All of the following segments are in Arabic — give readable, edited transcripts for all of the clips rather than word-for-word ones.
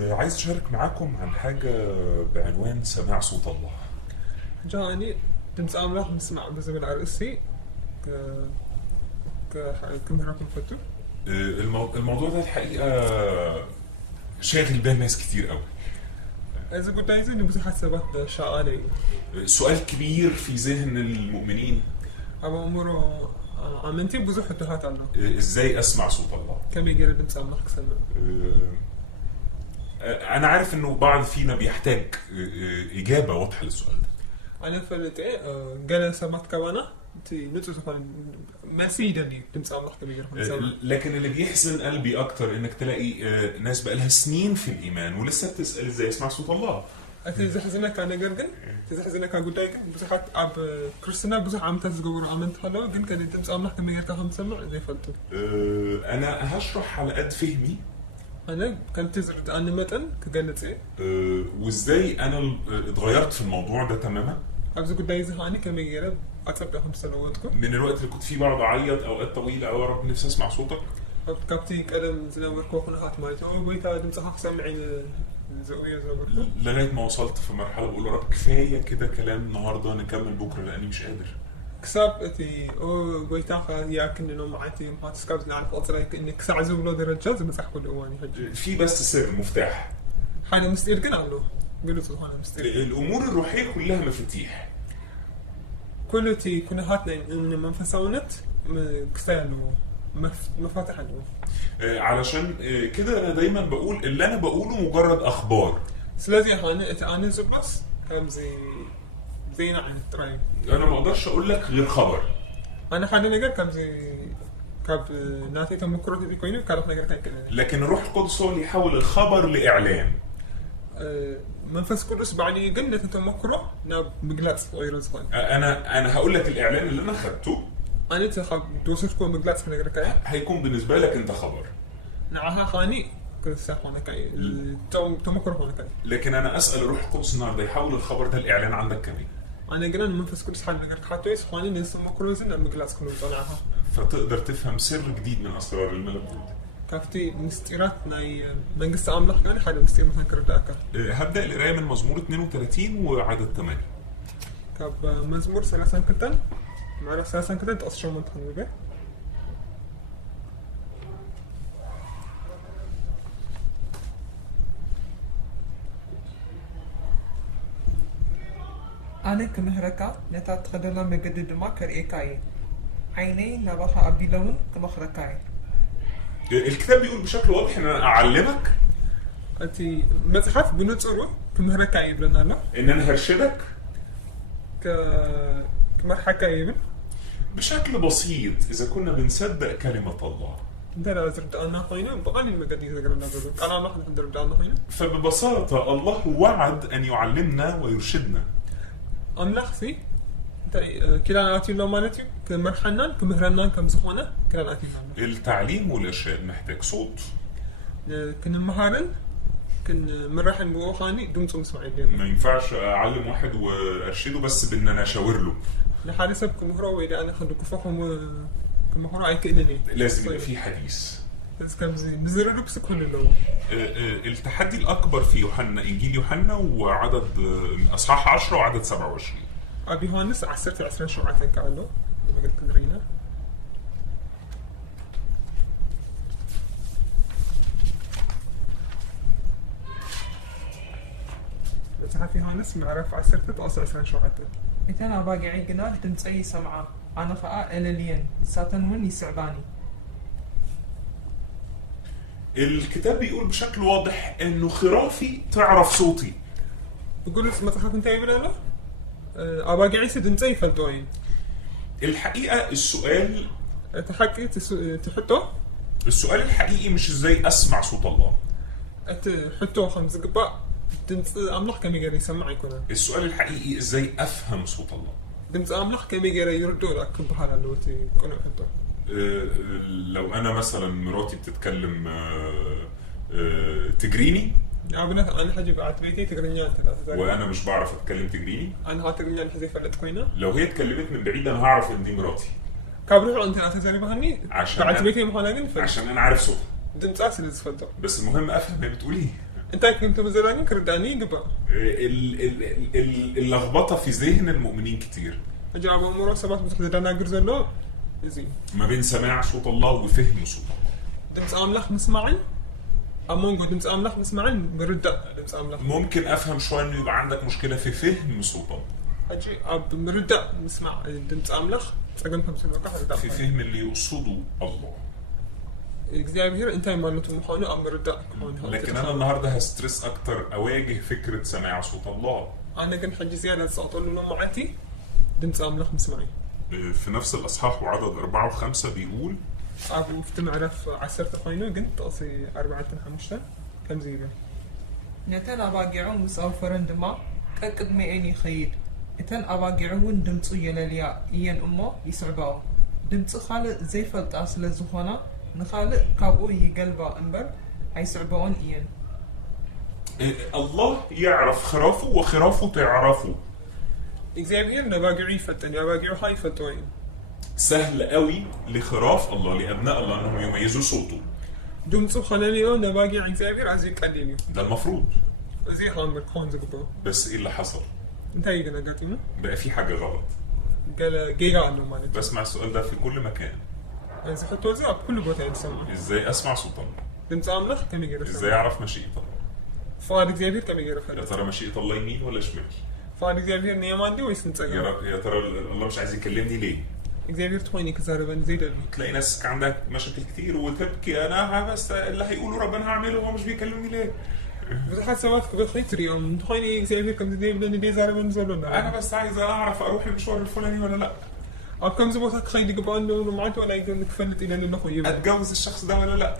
عايز أشارك معاكم عن حاجة بعنوان سماع صوت الله. جاني تمسك راح نسمع بزمن الرئيسي ك كم راح نفتو. الموضوع ده الحقيقة شاغل بال ناس كتير قوي. إذا كنت عايز إنه بس حسبت شغالي سؤال كبير في ذهن المؤمنين. أبا أمره عمنتي بزح حتى الله إزاي أسمع صوت الله؟ كم يجري تمسك راح سمع. أنا عارف إنه بعض فينا بيحتاج إجابة واضحة للسؤال ده. أنا فلت قال سمعت كوانا تي نتوسف ما سيدني تمسك راح كم يجري سمع. لكن اللي بيحزن قلبي أكتر إنك تلاقي ناس بقالها سنين في الإيمان ولسه بتسأل إزاي أسمع صوت الله. أتي زحزنك أنا جرجن تزحزنك أقول دايك بس حتى أب كريستنا بس عم تزجور عملت حلو جن كان تمسك راح كم يجري كهم سمع زي فلتو. أنا هشرح على قد فهمي. أنا كنت تزرد أنا متن كجلت إيه. وإزاي أنا اتغيرت في الموضوع ده تماما. أبز كنت عايز هاني كم يجرب أكثر من 5 سنواتكم. من الوقت اللي كنت فيه بقعد أعيط أوقات طويلة أو رب نفسي أسمع صوتك. كابتي كلام زنا كوخنا هات مالته وبيتا تمسح سمعين زاوية زاوية. لغاية ما وصلت في مرحلة بقول يا رب كفاية كده كلام النهاردة نكمل بكرة لأني مش قادر. كسب أتي أو بيتا ياكن إنه معتي ما تسكبت نعرف أصلاً إنك ساعة زوجة درجة زي مسح كل أواني هجي. في بس سر مفتاح. حنا مستير كنا له قلت له حنا مستير. الأمور الروحية كلها مفاتيح. كل تي كنا هاتنا إن منفسونت كسانو مفاتح له. علشان كده أنا دايما بقول اللي أنا بقوله مجرد أخبار. سلازي هاني أنا زبص كم زينا عن التراي. أنا ما أقدرش أقول لك غير خبر. أنا حدا نقدر كم كاب ناتي تمكرة دي كوينه كارف نقدر كده. لكن الروح القدس هو اللي يحول الخبر لإعلان. منفس كلش بعدي قلنا تمكرة ناب بجلاس غير زخان. أنا هقول لك الإعلان اللي أنا خدته. أنا تخب توصفكم بجلاس نقدر كده. هيكون بالنسبة لك أنت خبر. نعها خاني كل ساعة هنا كاي تمكرة هنا كاي. لكن أنا أسأل الروح القدس النهارده يحول الخبر ده لإعلان عندك كمان. أنا قلنا منفس كلش حال نقدر حتى يسخاني نسمع مكرة زين بجلاس كله طلعها. فتقدر تفهم سر جديد من أسرار الملكوت. كافتي مستيرات ناي من قصة عملاق يعني حدا مستير مثلا كرداكا. هبدأ القراية من مزمور 32 وعدد 8. كاب مزمور 3 كتن معنا 3 كتن تأصشوا من تخنوبه. أنا كمهركا نتا تخدنا مجدد ما كرئيكاي عيني نبخا أبيلون كمخركاي. الكتاب بيقول بشكل واضح ان انا اعلمك أنتي مزحف بنتصره كمهركا يبلنا لا ان انا هرشدك كمرحكا يبل بشكل بسيط اذا كنا بنصدق كلمة الله. انت لازم تقالنا خينا بقالي المجد يذكرنا ذلك انا ما حد دربنا خينا. فببساطة الله وعد ان يعلمنا ويرشدنا. ام لحظي انت كلا ناتي لو مالتي كمرحنان كمهرنان كمزخونه كلا ناتي لو التعليم والارشاد محتاج صوت. كن المهارن كن مرحن بو خاني دمتم اسماعيل ما ينفعش اعلم واحد وارشده بس بان انا اشاور له. لحالي سب كمهرو اذا انا خدو كفحهم كمهرو اي كانني لازم يبقى في حديث. بس كم زي مزرر بس كل لو التحدي الاكبر في يوحنا انجيل يوحنا وعدد اصحاح 10 وعدد 27. ابي يوحنس 10 شعاتك قالوا بقول كدرينا صحفي يوحنس معرف 10 شعاتك. إتنا باقي قنال تنسي سمعة أنا خاء إلليين ساتن وني سعباني. الكتاب بيقول بشكل واضح انه خرافي تعرف صوتي. بقول اسمه صحفي انت يبلا له اباقي عيسى تنسي فلتوين. الحقيقة السؤال تحكي تحطه السؤال الحقيقي مش ازاي اسمع صوت الله. تحطه 5 قباء دمت املح كم يقدر يسمع يكون. السؤال الحقيقي ازاي افهم صوت الله. دمت املح كم يقدر يردوا لك بحال اللوتي كنا حطه. لو انا مثلا مراتي بتتكلم تجريني يا بنات انا حاجه بعت بيتي تقرنيان وانا مش بعرف اتكلم تجريني. انا هاتقرنيان حذي فلت كوينه. لو هي اتكلمت من بعيد انا هعرف ان دي مراتي. كابروح انت اساسا بهني بعت بيتي مخالفين عشان انا عارف صوتها. دمت اساس فلت. بس المهم افهم هي بتقول ايه. انت كنت مزراني كرداني دبا اللخبطه في ذهن المؤمنين كتير اجي ابو مرو سبات بس زدانا غرزلو زي ما بين سماع صوت الله وفهم صوت الله. دمس املاح مسمعن امونغو دمس املاح مسمعن مردا دمس املاح ممكن افهم شويه انه يبقى عندك مشكله في فهم صوت الله، اجي اب مردا مسمع دمس املاح صقمكم سمعك هذا في فهم اللي يقصده الله. እግዚአብሔር እንታይ ማለቱ ምዃኑ ኣብ ምርዳእ ክኸውን ይኽእል። لكن انا النهارده هسترس اكتر اواجه فكره سماع صوت الله. ኣነ ግን ሕጂ ዝያዳ ዝፀቕጠሉ ሎማዓቲ ድምፂ ኣምላኽ ምስማዕ እዩ። في نفس الاصحاح وعدد 4 و5 بيقول ኣብ ውፍቲ ምዕራፍ 10 ኮይኑ ግን ጥቕሲ 4-5 ከምዚ ይብል ነተን ኣባጊዑ ምስ ኣውፈረን ድማ ቀቅድሚአን ይኸይድ እተን ኣባጊዑ እውን ድምፁ የለልያ እየን እሞ ይስዕብኦ ድምፂ ካልእ ዘይፈልጣ ስለ ዝኾና ንኻልእ ካብኡ ይገልባ እምበር ኣይስዕብኦን እየን። الله يعرف خرافه وخرافه تعرفه. እግዚኣብሔር ነባጊዑ ይፈጥን ኣባጊዑ ኸ ይፈልጥዎ እዩ። سهل قوي لخراف الله لابناء الله انهم يميزوا صوته. ድምፁ ኸለልዮ ነባጊዕ እግዚኣብሔር ኣዝዩ ቀሊል እዩ። ده المفروض. እዚ ኸምር ክኸውን ዝግብኦ بس ايه اللي حصل؟ እንታይ እዩ ግን ኣጋጢሙ بقى في حاجه غلط. ገለ ጌጋ ኣሎ ማለት እዩ። بسمع السؤال ده في كل مكان. እዚ ሕቶ እዚ ኣብ ኩሉ ቦታ እዩ ዝሰምዖ። ازاي اسمع صوت الله؟ ድምፂ ኣምላኽ ከመይ ገይረ ازاي اعرف مشيئة الله؟ ፍቓድ እግዚኣብሔር ከመይ ገይረ يا ፈለጥ ترى مشيئة الله يمين ولا شمال؟ ፍቓድ እግዚአብሔር ንየማን ዲ ወይስ ንፀጋም? يا ترى الله مش عايز يكلمني ليه؟ እግዚአብሔር ትኾይኒ ክዛረበኒ ዘይደሊ تلاقي ناس عندها مشاكل كتير وتبكي انا بس اللي هيقولوا ربنا هعمله وهو مش بيكلمني ليه؟ ብዙሓት ሰባት ክበኽሪ ትሪኦም እንተኾይኒ እግዚኣብሔር ከምዚ ዘይብለኒ ዘይዛረበኒ ዘሎ انا بس عايز اعرف اروح المشوار الفلاني ولا لا؟ ኣብ ከምዚ ቦታ ክኸይድ ይግባኦ ኣለዎ ልምዓት ወላ ይገኒ ክፈልጥ ኢለን ኣለኹ ይብል اتجوز الشخص ده ولا لا؟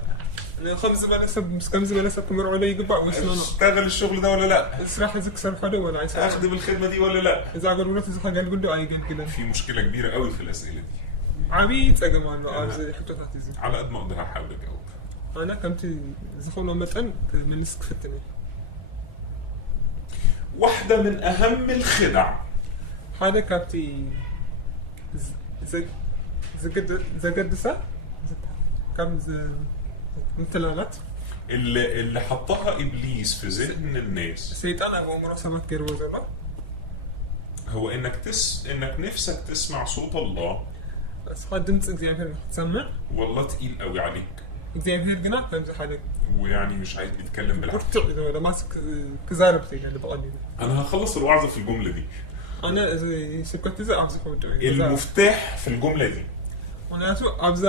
ከምዚ ዝበለ ሰብ ምስ ከምዚ ዝበለ ሰብ ክምርዖ ዶ ይግባእ ወይስ ኖ اشتغل الشغل ده ولا لا؟ ስራሕ እዚ ክሰርሖ ዶ ወላ ኣይሰርሖ اخدم الخدمه دي ولا لا؟ እዚ ኣገልግሎት እዚ ከገልግል ዶ ኣይገልግለን في مشكله كبيره قوي في الاسئله دي. ዓብዪ ፀገም ኣሎ ኣብዚ ሕቶታት እዚ على قد ما اقدر هحاول اجاوب. ኣነ ከምቲ ዝኽእሎ መጠን ክምልስ ክፍትን እየ واحده من اهم الخدع ሓደ ካብቲ ዘገድሳ ካብ ምትላላት اللي حطها ابليس في ذهن الناس ሰይጣን ኣብ ኣእምሮ ሰባት ገይርዎ ዘሎ هو انك انك نفسك تسمع صوت الله. እስኻ ድምፂ እግዚኣብሔር ንክትሰምዕ والله تقيل قوي عليك እግዚኣብሔር ግና ከምዚ ሓደ ويعني مش عايز يتكلم بالعافيه. ብርቱዕ ዝበለ ማስ ክዛረብ ዘይደሊ ብቐሊሉ انا هخلص الوعظ في الجمله دي. ኣነ እዚ ስብከት እዚ ኣብዚ ክውድእ እዩ المفتاح في الجمله دي ምክንያቱ ኣብዛ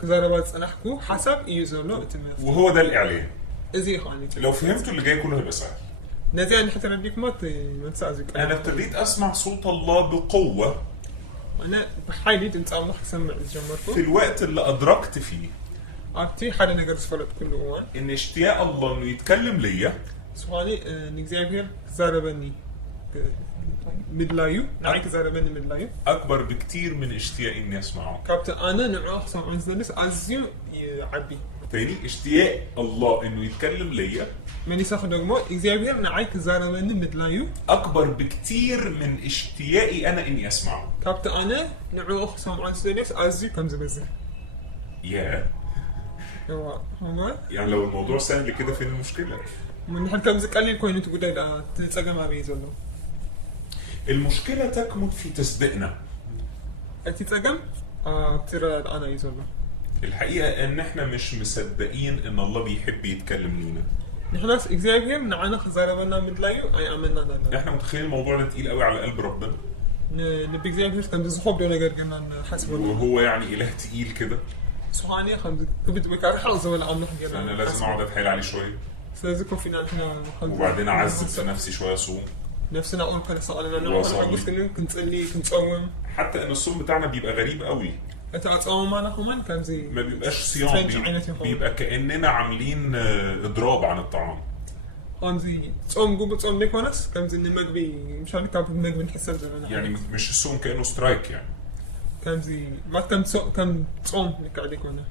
ክዛረባ ዝፀናሕኩ ሓሳብ እዩ ዘሎ እቲ وهو ده الاعلان. እዚ ይኸዓኒ لو فهمتوا اللي جاي كله هيبقى سهل. ነዚኣ ንሕቲ ረዲኩሞ መንሳ እዚ انا ابتديت اسمع صوت الله بقوه ኣነ ብሓይሊ ድምፂ ኣምላኽ ክሰምዕ ዝጀመርኩ في الوقت اللي ادركت فيه ኣብቲ ሓደ ነገር ዝፈለጥ ኩሉ እዋን ان اشتياق الله انه يتكلم ليا ዝኾነ ንእግዚኣብሔር ክዛረበኒ ምድላዩ ንዓይ ክዛረበኒ ምድላዩ اكبر بكتير من اشتياق اني اسمعه. ካብቲ ኣነ ንዕኡ ክሰምዖ ዝደልስ ኣዝዩ ይዓቢ تاني اشتياق الله انه يتكلم ليا መኒሳኺ ደግሞ እግዚኣብሔር ንዓይ ክዛረበኒ ምድላዩ اكبر بكتير من اشتياقي انا اني اسمعه. ካብቲ ኣነ ንዕኡ ክሰምዖ ዝደልስ ኣዝዩ ከም ዝበዝሕ يا هو يعني لو الموضوع سهل كده فين المشكله؟ من حد كم قليل كوين تقول لا تتصقم ابي زلو المشكله تكمن في تصديقنا. انت تصقم ترى انا يزلو الحقيقه ان احنا مش مصدقين ان الله بيحب يتكلم لينا. نحن اكزابير نعنا خزاربنا مدلايو اي عملنا لا احنا متخيلين الموضوع ده تقيل قوي على قلب ربنا. نبي اكزابير كان زخوب دو نغير كنا نحسبه وهو يعني اله تقيل كده. سبحانه خمس كبد بكار حلز ولا عمله كده انا لازم اقعد اتحايل عليه شويه. سلازكم فينا احنا وبعدين اعذب في نفسي شويه صوم. نفسنا اقول كل سؤالنا نقول كنت تصلي كنت تصوم. حتى ان الصوم بتاعنا بيبقى غريب قوي. انت اتصوم معنا كمان كان زي ما بيبقاش صيام بيبقى كاننا عاملين اضراب عن الطعام. زي تصوم جوجل تصوم ليك وناس كان زي المجبي مش عارف كيف المجبي نحسب زمان يعني مش الصوم كانه سترايك يعني. كان زي ما كان تصوم لك عليك وانا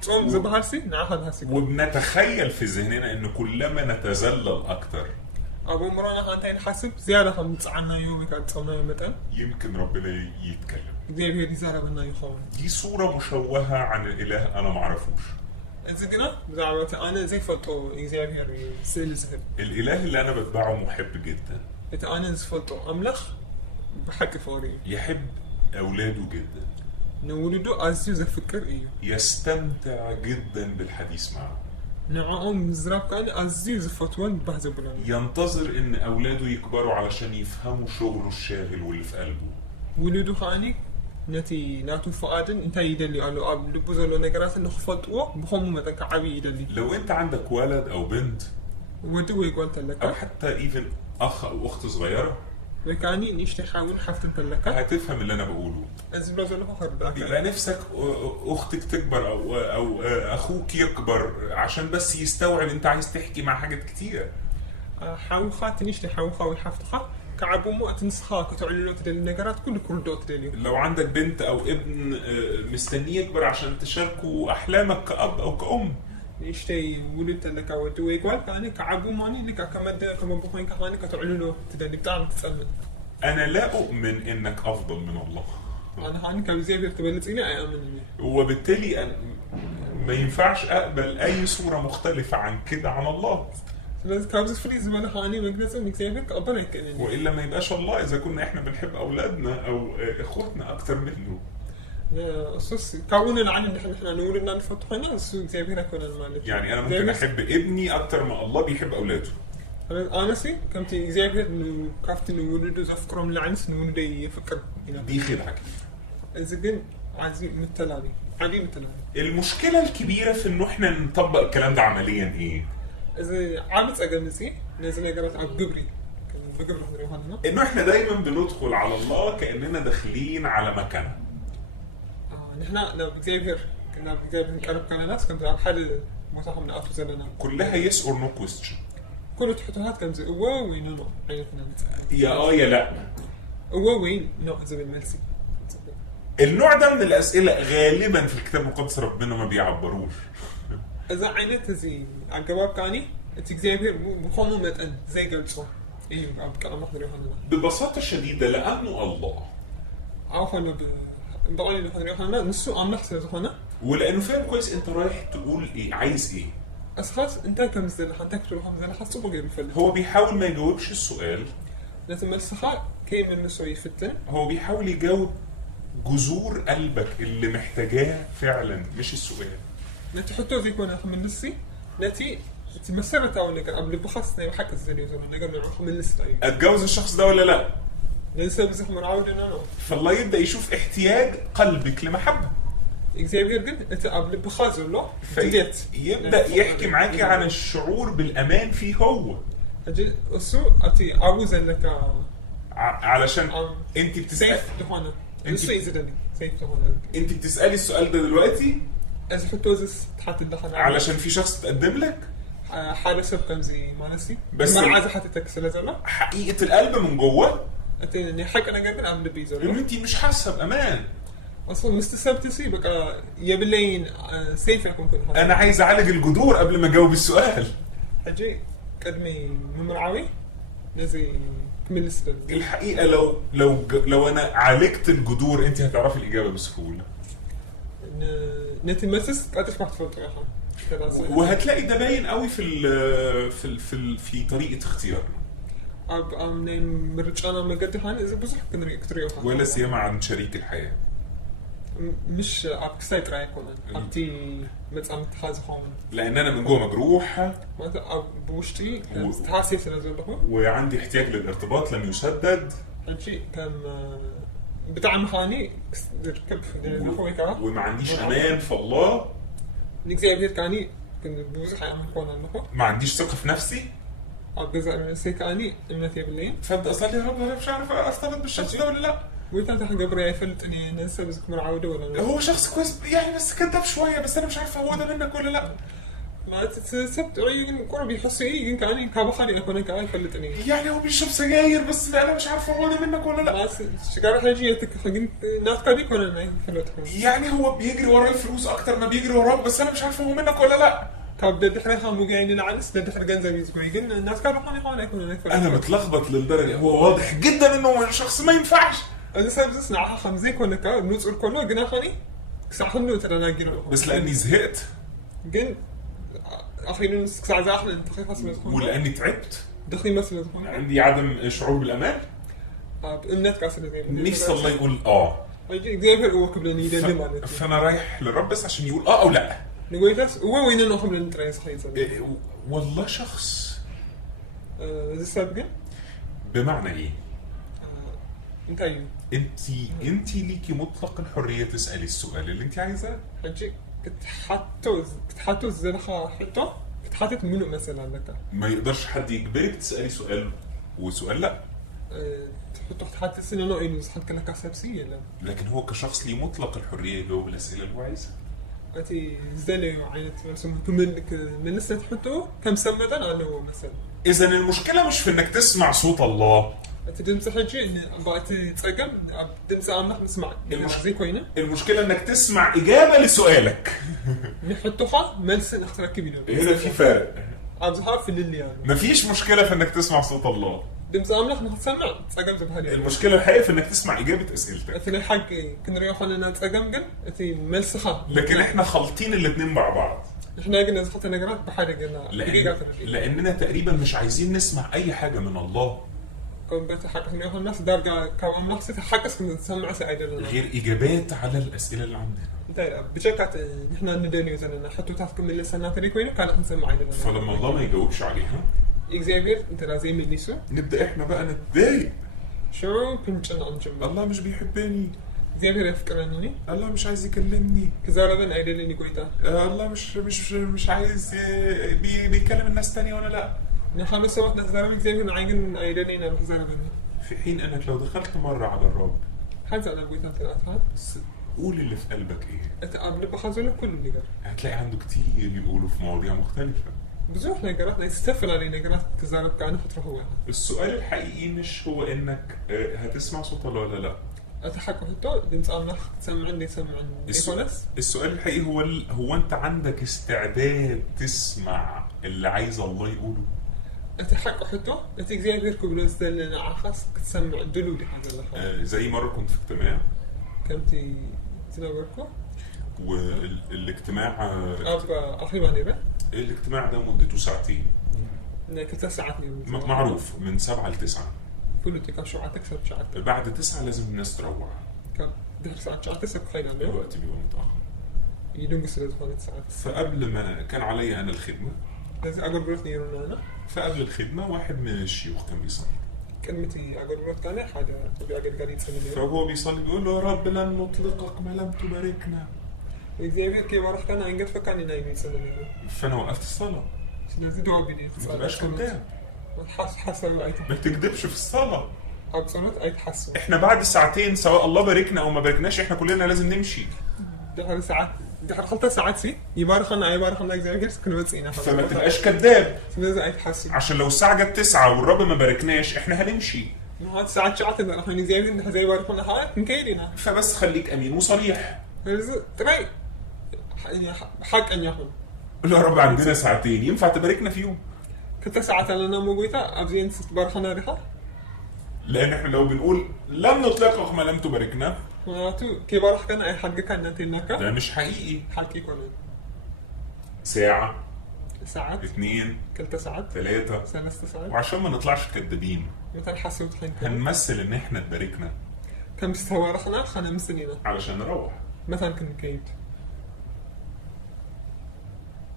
تصوم زي بهالسي ناخذ هالسي وبنتخيل في ذهننا ان كلما نتذلل اكتر ابو مرانا هانتين حسب زياده خمس عنا يوم كانت تصومنا متى يمكن ربنا يتكلم. زي بيدي زاربنا يخون دي صوره مشوهه عن الاله انا ما اعرفوش. إذا قلنا بزعمتي أنا زي فلتو إكزابير سيل زهر الاله اللي انا بتبعه محب جدا، إذا أنا زفلتو أملخ بحق فوري يحب اولاده جدا، نولدو أزيو زفكر إيو يستمتع جدا بالحديث معه، نعم مزراب كان أزيو زفتوان بهذا بلان ينتظر ان اولاده يكبروا علشان يفهموا شغله الشاغل واللي في قلبه. ولدو خاني نتي ناتو فؤادن انت يدلي قالوا اب لبو زلو نغرات انه خفلطو بخمو متك عبي يدلي لو انت عندك ولد او بنت ودو يقول تلك او حتى ايفن اخ او اخت صغيره، وكاني نشتي حاول حفت تلك هتفهم اللي انا بقوله. از لو زلو خرب يبقى نفسك اختك تكبر او اخوك يكبر عشان بس يستوعب انت عايز تحكي مع حاجات كتير. حاول خات نشتي حاول خاوي حفتها كعبو مو تنسخاك وتعللو تدل النغرات كل كردوت دليو. لو عندك بنت او ابن مستنيه يكبر عشان تشاركوا احلامك كأب او كأم، نشتي ولدت لك ودو يقول كاني كعبو ماني لك كمد كما بخوين كهاني كتعللو تدل بتاع تسأل. انا لا اؤمن انك افضل من الله. انا هاني كبزيبر تبلت إلي أيامني وبالتالي ما ينفعش اقبل اي صورة مختلفة عن كده عن الله، لازم كابز فريز ما هاني مقدسه نكسبك أبدا كأنني والا ما يبقاش الله اذا كنا احنا بنحب اولادنا او اخواتنا اكتر منه. أساس كون العالم اللي احنا نقول إن نفتحنا السوق زي بينا كنا المالك يعني انا ممكن احب ابني اكتر ما الله بيحب اولاده. أنا سي كم تي زي بينا إنه كافت إنه ولده زفكرهم العنس إنه ولده يفكر دي خدعة. إذا كان عزيم متلاني عادي متلاني. المشكلة الكبيرة في انه احنا نطبق الكلام ده عمليا ايه؟ إذا عابت أجنسي لازم يقرأ عب جبري كان بجبر هذا انه احنا دايما بندخل على الله كأننا داخلين على مكانه. نحن لو بزيفر كنا بزيفر نقرب كنا ناس كنت على حل مصاحب نقطو زلنا كلها yes or no question. كل تحطها كان زي وين نو عينتنا يا يا لا. وين نو زي الملسي. النوع ده من الأسئلة غالبا في الكتاب المقدس ربنا ما بيعبروش. إذا عينت زي عجباب كاني تجزيبير بخمو متن زي قلتوا إيه كلام أحد يوحنا. ببساطة شديدة لأنه الله. عارفنا بقولي له يوحنا نسوا عم نحسب يوحنا. ولأنه فاهم كويس أنت رايح تقول إيه عايز إيه. أسخاص أنت كم زل حتى كتلو خمس زل حسوا بقى بفل. هو بيحاول ما يجاوبش السؤال. لازم السخاء كي من نسوا يفتن. هو بيحاول يجاوب جذور قلبك اللي محتاجاه فعلا مش السؤال. نتي حطوا زي كنا من نسي نتي مسيرة أو نقدر قبل بخصنا يحكي الزليو زمان نقدر نروح من لسه اتجوز الشخص ده ولا لا؟ لسه بزح من عاود إنه فالله يبدأ يشوف احتياج قلبك لمحبة. إكزابير قد أنت قبل بخازر له فيت يبدأ يحكي معاكي عن الشعور بالأمان فيه هو. أجل أسو أتي عاوز إنك علشان أنت بتسأل سيف لهونا أسو يزدني سيف لهونا أنت بتسألي السؤال ده دلوقتي إذا حطوزس تحت الدخل علشان في شخص تقدم لك حالة سبقا زي ما نسي بس ما عايز حتى تكسل زلا حقيقة القلب من جوه أتي إني حق أنا قبل قبل بيزر إن أنت مش حاسة بأمان. أصلاً مستسبت سي بقى يبلين سيف يكون كل أنا عايز أعالج الجذور قبل ما أجاوب السؤال. أجي قدمي ممرعوي نزي كمل السبب. الحقيقة لو أنا عالجت الجذور أنت هتعرفي الإجابة بسهولة. نتمسس قديش ما تفوت يا أخي. وهتلاقي ده باين قوي في طريقة اختيارنا. من مرجعنا من قد هاني إذا بزح كنا كتريو. ولا سيما عن شريك الحياة. مش كسيت رايكون أنتي متعم تحازهم. لأن أنا من جوه مجروح. ما بوشتي تحاسي سنزله. وعندي احتياج للارتباط لم يسدد. هالشيء كان بتاع مخاني ركب وما عنديش أمان في الله. نكزي أبير كاني كن بوزح يعمل كونا المخو. ما عنديش ثقة في نفسي. أبجزء من السيكاني إمنتي بالليل. فبدأ أصلي يا رب أنا مش عارف أرتبط بالشخص ده ولا لا. ويتانت حق قبل يفلت إني ننسى بزك مرعودة ولا لا. هو شخص كويس يعني بس كذاب شوية بس أنا مش عارف هو ده منك ولا لا. ما تسبت رأيي كورة بيحس إيه كاني كابخاني أكون كأي فلت إني. يعني هو بيشرب سجاير بس أنا مش عارف هو ده منك ولا لا. ما شجار حاجيتك حقين ناس كذي ولا ما فلتهم. يعني هو بيجري ورا الفلوس أكتر ما بيجري وراك بس أنا مش عارف هو منك ولا لا. طب ده دحرها مو قاعدين العنس ده دحر جنزة بيزقوا يقولنا الناس كانوا خاني يكونوا أنا متلخبط للدرجة هو واضح جدا إنه شخص ما ينفعش. أنا سبب نسمع خمسين كنا كا نوصل كله جنا خاني ساحنوا ترى ناقينه بس لأني زهقت ግን أخيرا ساعة زاحمة أنت خايف أسمع زخون ولاني تعبت دخلي مثل زخون عندي عدم شعور بالامان النت كاسر زي نفسي الله يقول يجي زي هو قبلني يدلم مالتي فانا رايح للرب بس عشان يقول او لا. نقول بس هو وين إنه قبل التريس خيزة والله شخص زي سابقة بمعنى ايه؟ أنت أيوه انت ليكي مطلق الحريه تسالي السؤال اللي انت عايزاه. حجي كتحطو الزنخة حطو كتحطت منو مثلا لك ما يقدرش حد يجبرك تسالي سؤال وسؤال لا، تحطو تحط السنة نوع إنه صحت كنا كسبسية لا لكن هو كشخص ليه مطلق الحريه يجاوب الاسئله اللي هو عايزها. أنتي زلي عينت مرسوم من لسه تحطو كم سنة أنا هو مثلا. اذا المشكله مش في انك تسمع صوت الله، أنت دمس حجي إن بقت تسقم دمس عمك نسمع زي كوينة. المشكله انك تسمع اجابه لسؤالك. نحطوها ملس نختار كبيرة. هنا في فرق. أبزها في اللي يعني. مفيش مشكله في انك تسمع صوت الله، دمس عمك نسمع تسقم زي بهالي. المشكله الحقيقيه في انك تسمع اجابه اسئلتك. أنت الحق كنا ريحنا لنا تسقم جن أنتي ملسها. لكن احنا خالطين الاثنين مع بعض. احنا قلنا زخت نقرات بحاجة قلنا لاننا تقريبا مش عايزين نسمع اي حاجه من الله كون بتحقق إنه الناس درجة كون الناس تحقق إنه تسمع سعيدة لنا. غير اجابات على الاسئله اللي عندنا. انت بشكل نحن ندني مثلا حتى تحكم من السنة تريكوين كانت نسمع عيدة لنا. فلما الله ما يجاوبش عليها إكزافير أنت لازم يليسو. نبدا احنا بقى نتضايق. شو بنشن عن جنب. الله مش بيحبني. إكزافير يفكرني. الله مش عايز يكلمني. كزارة عيدة لني قويتا. الله مش عايز بيكلم الناس تانية ولا لا. نحن سوت نزارة إكزافير عايزين عيدة لنا نزارة بني. في حين انك لو دخلت مرة على الرب حاجة أنا قويتا تناثها. قول اللي في قلبك ايه. أتقابل بخزونه كل اللي قال. هتلاقي عنده كتير يقولوا في مواضيع مختلفة. بزوح نقرات نستفل على نقرات كزارة كأنه فترة هو. السؤال الحقيقي مش هو انك هتسمع صوت الله ولا لا. أتحقق حتى دمسألنا سمعني السؤال الحقيقي هو انت عندك استعداد تسمع اللي عايز الله يقوله. أتحقق حتى أتيك زي غيركم بلوزدل عخص تسمع دلولي هذا اللي زي مرة كنت في اجتماع كنتي تنوركم والاجتماع أخيرا نبى الاجتماع ده مدته ساعتين. كنت ساعات معروف من 7 ل 9. كل تكا شو عتكسب شعات بعد 9 لازم الناس تروح. كم ده ساعات شعات تسب خير عليه الوقت بيبقى متأخر. يدوم قصة زمان ساعات. فقبل ما كان علي أنا الخدمة. لازم أقول بروت نيرونا أنا. فقبل الخدمة واحد من الشيوخ كان بيصلي. كلمتي أقول بروت كان حاجة تبي أقول قاعد يتسمي. فهو بيصلي بيقول له يا رب لن نطلقك ما لم تباركنا. إكزافير كي ورح كان عن قد فكاني نايم يسمي. فأنا وقفت الصلاة. لازم دعوة بدي. ما تبقاش كذاب. حسب أي. ما تكذبش في الصلاة. أبصرت أي تحسن. إحنا بعد ساعتين سواء الله باركنا أو ما باركناش إحنا كلنا لازم نمشي. ده ساعات ده خلطة ساعات سي يبارخنا إكزافير كل وقت فما تبقاش كذاب. لازم أي تحسن. عشان لو الساعة جت 9 والرب ما باركناش إحنا هنمشي. هاد ساعات شعات إذا راح نزيد زي بارخنا حالات مكيلنا. فبس خليك أمين وصريح. ترى حق أن يكون. لا رب عندنا ساعتين ينفع تباركنا فيهم. كنت ساعات لنا موجودة أبزين بارخنا ريحة. لأن إحنا لو بنقول لم نطلقك ما لم تباركنا. معناته كي بارخ كان أي حاجة كان نتيناك. ده مش حقيقي. حقيقي كله. ساعة. ساعات. 2. كنت ساعات. 3. 3 ساعات. وعشان ما نطلعش كدابين. مثل حسوت حين. هنمثل إن إحنا تباركنا. كم استوى رحنا خنا مسنينا. علشان نروح. مثلا كن كيد.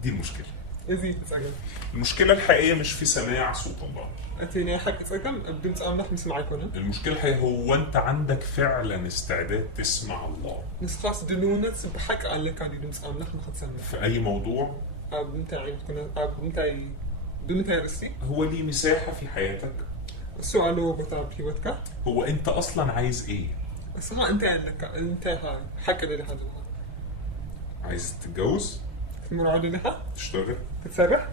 دي المشكلة. إزاي تسأل؟ المشكلة الحقيقية مش في سماع صوت الله. أتيني حق تسأل بدون تسأل نحن نسمع يكونه. المشكلة الحقيقية هو أنت عندك فعلا استعداد تسمع الله. نسخاص دلونا بحق قال لك عادي نسأل نحن خدسنا. في أي موضوع. أنت عين تكون أنت دون تيرستي. هو ليه مساحة في حياتك. السؤال هو بتاع حيوتك. هو أنت أصلا عايز إيه؟ بس ها أنت عندك أنت هاي حق اللي هذا. عايز تتجوز؟ في مرعد لها. تشتغل. تتسرح.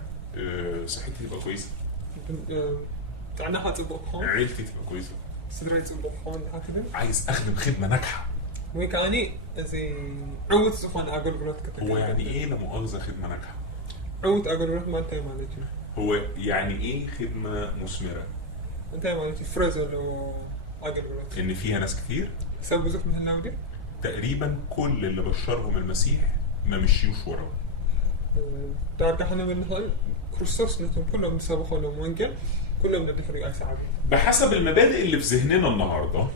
صحتي تبقى كويسة. تعنا هتبقى. عيلتي تبقى كويسة. صدري تبقى هكذا. عايز أخدم خدمة ناجحة. ويكاني زي عود زخان أقول بلوتك. هو يعني إيه لا مؤاخذة خدمة ناجحة؟ عود أقول بلوت ما أنت مالتي. هو يعني إيه خدمة مثمرة؟ أنت مالتي فرز ولا أقول بلوت. إن فيها ناس كتير. سبب زخ من هالنودي. تقريبا كل اللي بشرهم المسيح ما مشيوش وراه. دارك احنا من نقول كريستوس نتهم كلهم سبقوا لهم وانجل كلهم ندي فريق اي ساعه بحسب المبادئ اللي في ذهننا النهارده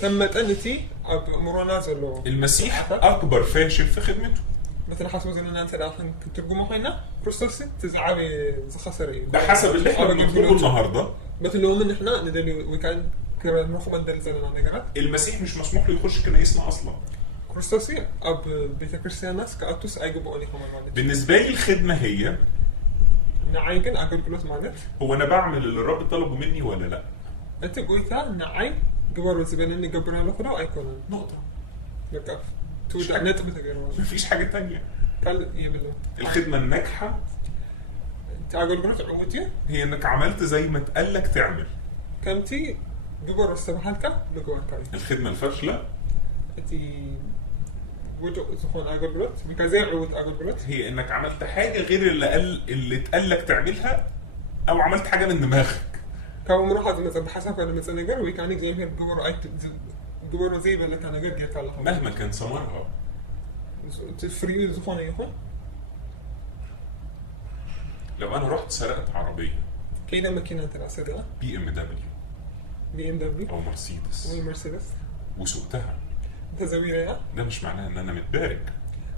تمت انتي اب مرونا زلو المسيح اكبر فاشل في خدمته. مثل حسب زماننا انت الحين ترجمه هنا كريستوس تزعلي زخسري بحسب اللي احنا بنطلبه النهارده مثل لو من احنا ندلي وكان كمان ناخذ ندل زلنا نقرا المسيح مش مسموح له يخش كنايسنا اصلا. كريستوسي اب بيت كريستياناس كاتوس ايجو اني كمان مالك بالنسبه لي الخدمه هي نعايكن اقول كلوس مالك هو انا بعمل اللي الرب طلبه مني ولا لا. انت قلتها نعاي قبر زبنني قبرنا له كده ايكون نقطه. لك تود نت بتغير مفيش حاجه تانية. قال يبلو الخدمه الناجحه تعقل قلت عودي هي انك عملت زي ما اتقالك تعمل. كمتي قبر السبحالك بقبر كاي الخدمه الفاشله انتي وجو زخون اقول قلت بكازي عود اقول قلت هي انك عملت حاجه غير اللي اتقالك تعملها او عملت حاجه من دماغك. كاو مروح هذا مثلا بحسب كان مثلا نقر ويكان زي هيك قبر اي قبر زي بلا كان نقر جيت الله مهما كان ثمرها. فريو زخون يهون لو انا رحت سرقت عربيه كاينه ماكينه ترى سرقه BMW بي ام دبليو او مرسيدس ومرسيدس وسوقتها تزويرها ده مش معناه ان انا متبارك.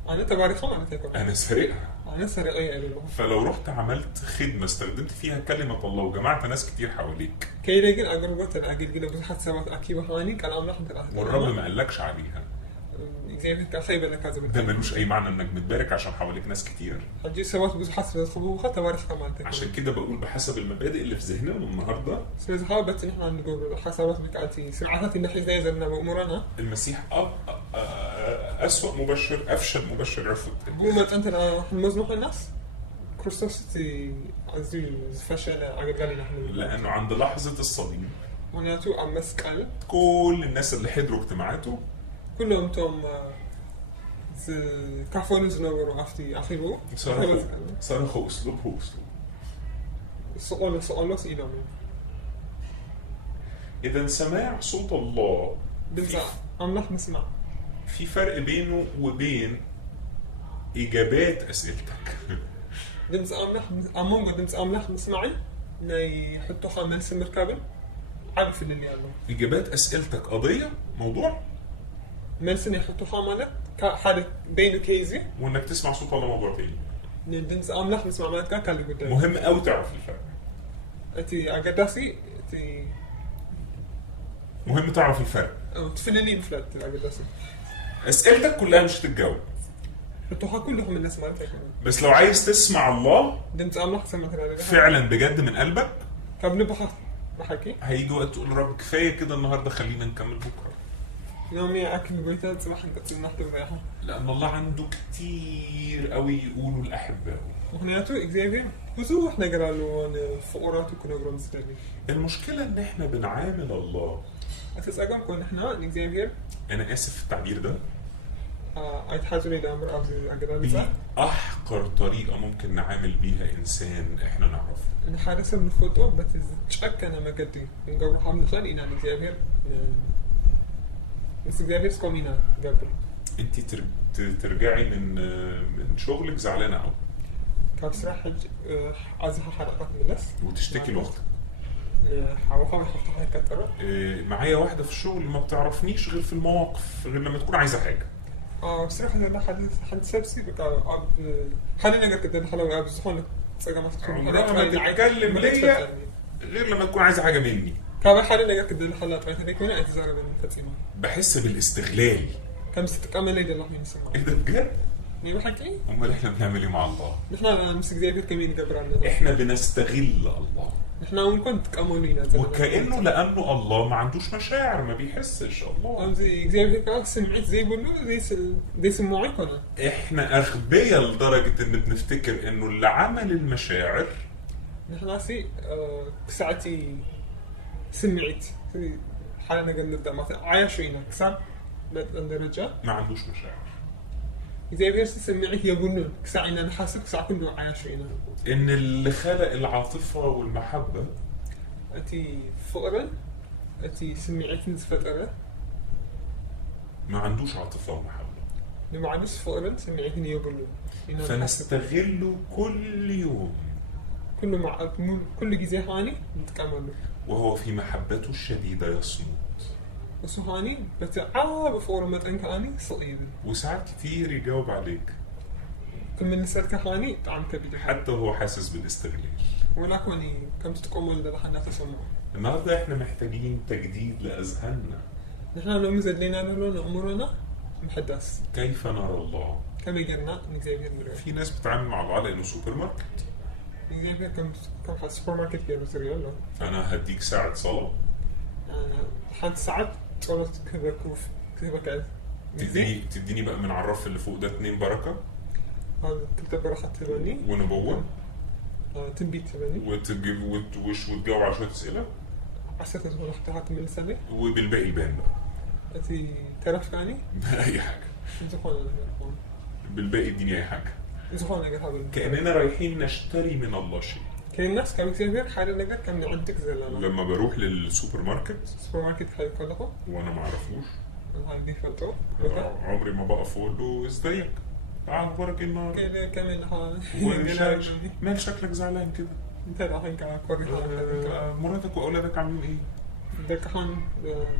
انا تبارك انا تاكل انا سارقها. انا سرقه له فلو رحت عملت خدمه استخدمت فيها كلمه الله وجمعت ناس كتير حواليك كاينه يمكن اقول قلت انا اجل كده بس حتى سبات اكيد هاني كان عم نحن والرب ما قالكش عليها. زي هيك خيبه لك هذا ده ملوش اي معنى انك متبارك عشان حواليك ناس كتير. حجي سبات بس حسب الخبوخه تبارك كمان تاكل عشان كده بقول بحسب المبادئ اللي في ذهننا النهارده سيز حابت نحن نقول حسابات بكاتي سمعتي نحن زي زلنا امورنا المسيح أسوأ مبشر أفشل مبشر عرفت. بومت انت مزنوق الناس كريستوس تي عزيز فشل عقد نحن لأنه عند لحظة الصليب وناتو عم مسكال كل الناس اللي حضروا اجتماعاته كلهم توم كافون زنورو افتي اخيرو صرخوا أسلوبه أسلوب. سؤال إيلامي إذا سماع صوت الله بنسى عم نحن نسمع في فرق بينه وبين إجابات أسئلتك. بنسى عم نحن عمونغ بنسى عم نحن نسمعي يحطوا حامل سمر كابل عارف اللي يعني إجابات أسئلتك قضية موضوع ملسن يحطوا حاملة حالة بينه كيزي وإنك تسمع صوت الله موضوع تاني. بنسى عم نحن نسمع مالك كان اللي قدامي مهم أوي تعرف الفرق. أتي أقداسي أتي مهم تعرف الفرق. تفنني بفلات الأقداسي أسئلتك كلها مش هتتجاوب حطوها كلهم الناس مالك بس لو عايز تسمع الله بنسى عم نحن سمعت فعلا بجد من قلبك قبل بحكي هيجي وقت تقول رب كفايه كده النهارده خلينا نكمل بكره. يومي اكل بيتات سمح انت تسمح تريحها لان الله عنده كتير قوي يقولوا لاحبائه. وهنياتو اكزيفير بزو احنا قرالو فقرات وكنا قرا مستقبل. المشكله ان احنا بنعامل الله اتساقم كون احنا اكزيفير انا اسف في التعبير ده يتحاجوا لي امر ابزي اقرا باحقر طريقه ممكن نعامل بيها انسان احنا نعرفه. ان حارس من الفوتو بس تشك انا ما قدي نقول حمد خير ان اكزيفير بس اكزيفير سكومينا قبل انت ترجعي من شغلك زعلانه قوي كان بصراحه عايزها حلقات من الناس وتشتكي لاختك حاولها حفتها هيك ترى معايا واحده في الشغل ما بتعرفنيش غير في المواقف غير لما تكون عايزه حاجه. بصراحه انا حد سبسي بقى حاليا قلت كده حلوه ابو زخون صقا ما تتكلم ليا غير لما تكون عايزه حاجه مني. كان حاليا قلت كده الحلقات هيك وانا اعتذار بالتقسيمه بحس بالاستغلال. كم ستكمل لي الله من سمع ايه ده بجد؟ مين بحكي؟ امال احنا بنعمل ايه مع الله؟ نحن مسك زي كمين قبرنا احنا بنستغل الله. نحن ممكن تكملينا وكانه لانه الله ما عندوش مشاعر ما بيحسش الله. زي هيك سمعت زي بقولوا زي سموعك ولا احنا اغبياء لدرجه ان بنفتكر انه اللي عمل المشاعر نحن ناسي ساعتي سمعت حالنا قلنا نبدا مثلا عايشينا كسب للدرجه ما عندوش مشاعر. زي بيرس سمعت يقولون كساعنا نحاسب كساع كله عايشينا ان اللي خلق العاطفه والمحبه أتي فقرا أتي سمعت نزفترة ما عندوش عاطفه ومحبه. نمعنس فقرا سمعتني يقولون فنستغله كل يوم كله مع كل جزء هاني نتكمله وهو في محبته الشديدة يصمت. بس هاني بتعاب فقرا ما تنكاني صعيب وساعات كتير يجاوب عليك كل من نسألك هاني طعم كبير حتى وهو حاسس بالاستغلال. ولكن كم تتقوموا لدى تسمع. النهارده احنا محتاجين تجديد لأذهاننا. نحن لو مزدلنا لون أمورنا محدث. كيف نرى الله؟ كم يجرنا نجيبين مرة. في ناس بتتعامل مع الله لأنه سوبر ماركت. نجيبين كم حد سوبر ماركت كده بس ريال. أنا هديك ساعة صلاة. حد ساعات صارت كذا كوف كذا كذا. تديني بقى من عرف اللي فوق ده 2 بركة. هذا كتب بركة تبني. ونبوة. تنبيت تبني. وتجيب وتجاوب على شوية أسئلة. عسيت أزول اختها من السنة. وبالباقي يبان بقى. أنتي تعرف يعني؟ أي حاجة. زخون. بالباقي اديني أي حاجة. زخون أجر هذا. كأننا رايحين نشتري من الله شيء. كل الناس كانوا يصير حاجة نجار كم عندك زلنا. لما بروح للسوبر ماركت. السوبر ماركت حيكلفه. وأنا ما أعرفوش. هاي دي فلتو. عمري ما بقف أقول له ازيك. أخبارك إيه النهارده؟ كده كمان مال شكلك زعلان كده؟ انت رايحين كوري مراتك واولادك عاملين ايه؟ ده كحان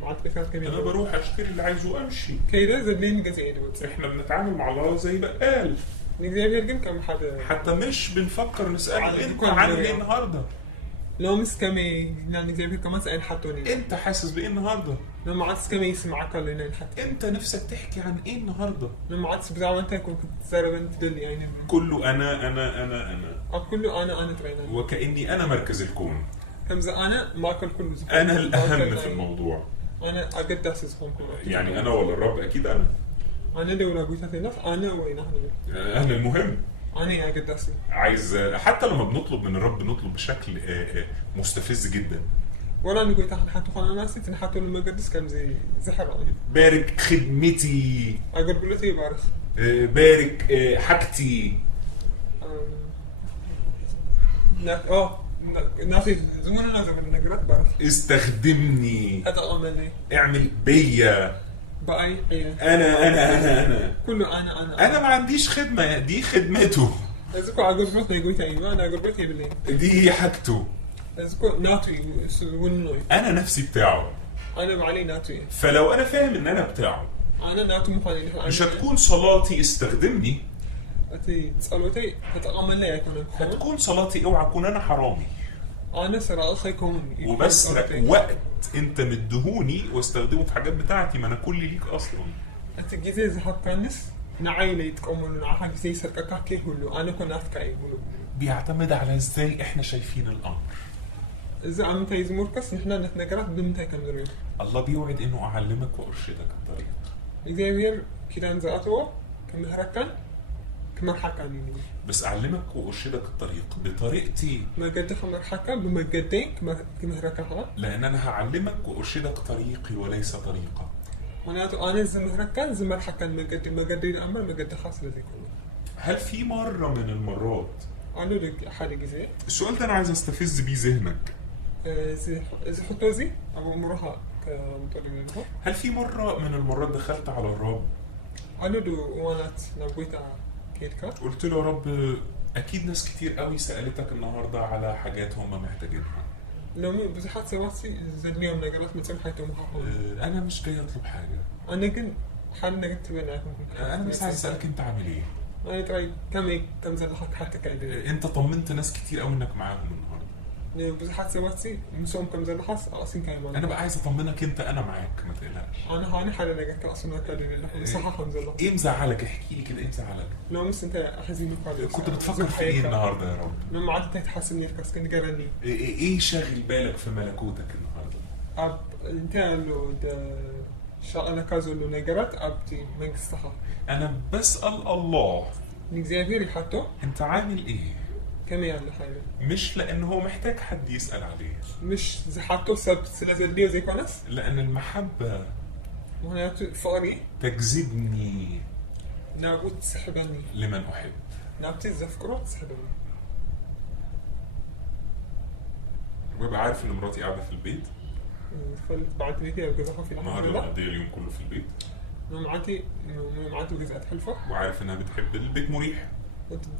معطيك كمان انا بروح اشتري اللي عايزه وامشي كده زلين جزئين احنا بنتعامل مع الله زي بقال نجيب يرجن كم حدا حتى مش بنفكر نساله انت عامل ايه النهارده؟ لو مس كمي يعني زي كمان سأل حطوني انت حاسس بايه النهارده؟ لما عدس كمي يسمعك ولا ينال حتى انت نفسك تحكي عن ايه النهارده؟ لما عدس بزعل انت كنت تسرب تدلي يعني كله انا كله انا تبين وكاني انا مركز الكون كم انا ما اكل كله انا الاهم في الموضوع انا اقد اسسهم كله يعني انا ولا الرب اكيد انا اللي ولا قلت الناس انا وين انا المهم أنا أقد أسي عايز حتى لما بنطلب من الرب بنطلب بشكل مستفز جدا ولا نقول تحت حتى خلنا ناسي تنحتوا لما قدس كم زي حرام بارك خدمتي أقول بلتي بارك بارك حاجتي ناسي زماننا زمان نقرأت بارك استخدمني أتأمل اعمل بيا بأي أنا كله أنا ما عنديش خدمة دي خدمته أذكر أقول بلتي يقول تاني أنا أقول بلتي بالليل دي حاجته أذكر ناتوي ونوي أنا نفسي بتاعه أنا بعلي ناتوي فلو أنا فاهم إن أنا بتاعه أنا ناتو مخالي مش هتكون صلاتي استخدمني أتي تسألوتي هتأمل لي يكون هتكون صلاتي اوعى أكون أنا حرامي أنا سرقة خيكون وبسرق وقت أنت مدهوني واستخدمه في حاجات بتاعتي ما أنا كل ليك أصلا أتجي زي حق كنس نعيلة يتقومون نعحق زي سرقة كي هلو أنا كنا أفكار يقولوا بيعتمد على إزاي إحنا شايفين الأمر إذا عم تيز مركز نحن نتنقرأ بدون تاي كمدرين الله بيوعد إنه أعلمك وأرشدك الطريق إذا غير كده نزعته كمهركان كمرحكان بس أعلمك وأرشدك الطريق بطريقتي ما قد خمر حكا بما قدين كمهركان لأن أنا هعلمك وأرشدك طريقي وليس طريقة أنا زمهركان زمرحكان ما قدين أمر ما قد خاص لذي كله هل في مرة من المرات أنا لك حالي جزء السؤال ده أنا عايز أستفز بيه ذهنك إذا حطوا زي أبو مرها كمطلقين هل في مرة من المرات دخلت على الرب أنا دو وانات نبويتا كيلكا قلت له يا رب أكيد ناس كتير قوي سألتك النهاردة على حاجات هم محتاجينها لو بزحات سواسي زدنيهم نقرات من سمحيتهم محاهم أنا مش جاي أطلب حاجة أنا كن حال نقرت بيناكم أنا بس عايز أسألك أنت عامل إيه؟ أنا تراي كم زلحك حتى كايدين أنت طمنت ناس كتير قوي إنك معاهم النهاردة بزحات سواسي مسوم كم زلحس أصلا كايمان أنا بقى عايز أطمنك أنت أنا معاك ما تقلقش أنا هاني حال نقرت أصلا كايدين صحة زلحس إيه مزعلك احكي لي كده إيه مزعلك؟ لو مس أنت حزين مقابل كنت بتفكر في إيه النهاردة يا رب؟ لما عدت تحسن يركز كنت قرني إيه شاغل بالك في ملكوتك النهاردة؟ أب أنت قالوا ده أنا كازو إنه نقرت أبتي منقصها أنا بسأل الله نجزيفيري حتى أنت عامل إيه؟ كم يعني حاجة مش لأنه هو محتاج حد يسأل عليه مش زي حتى سبت سلازل زي كونس لأن المحبة وهنا فقري تجذبني نابوت تسحبني لمن أحب نابتي الزفكرة تسحبني ويبقى عارف إن مراتي قاعدة في البيت بعد بيتي أبقى في النهارده مقضية اليوم كله في البيت معتي معناته جزء حلفة وعارف انها بتحب البيت مريح،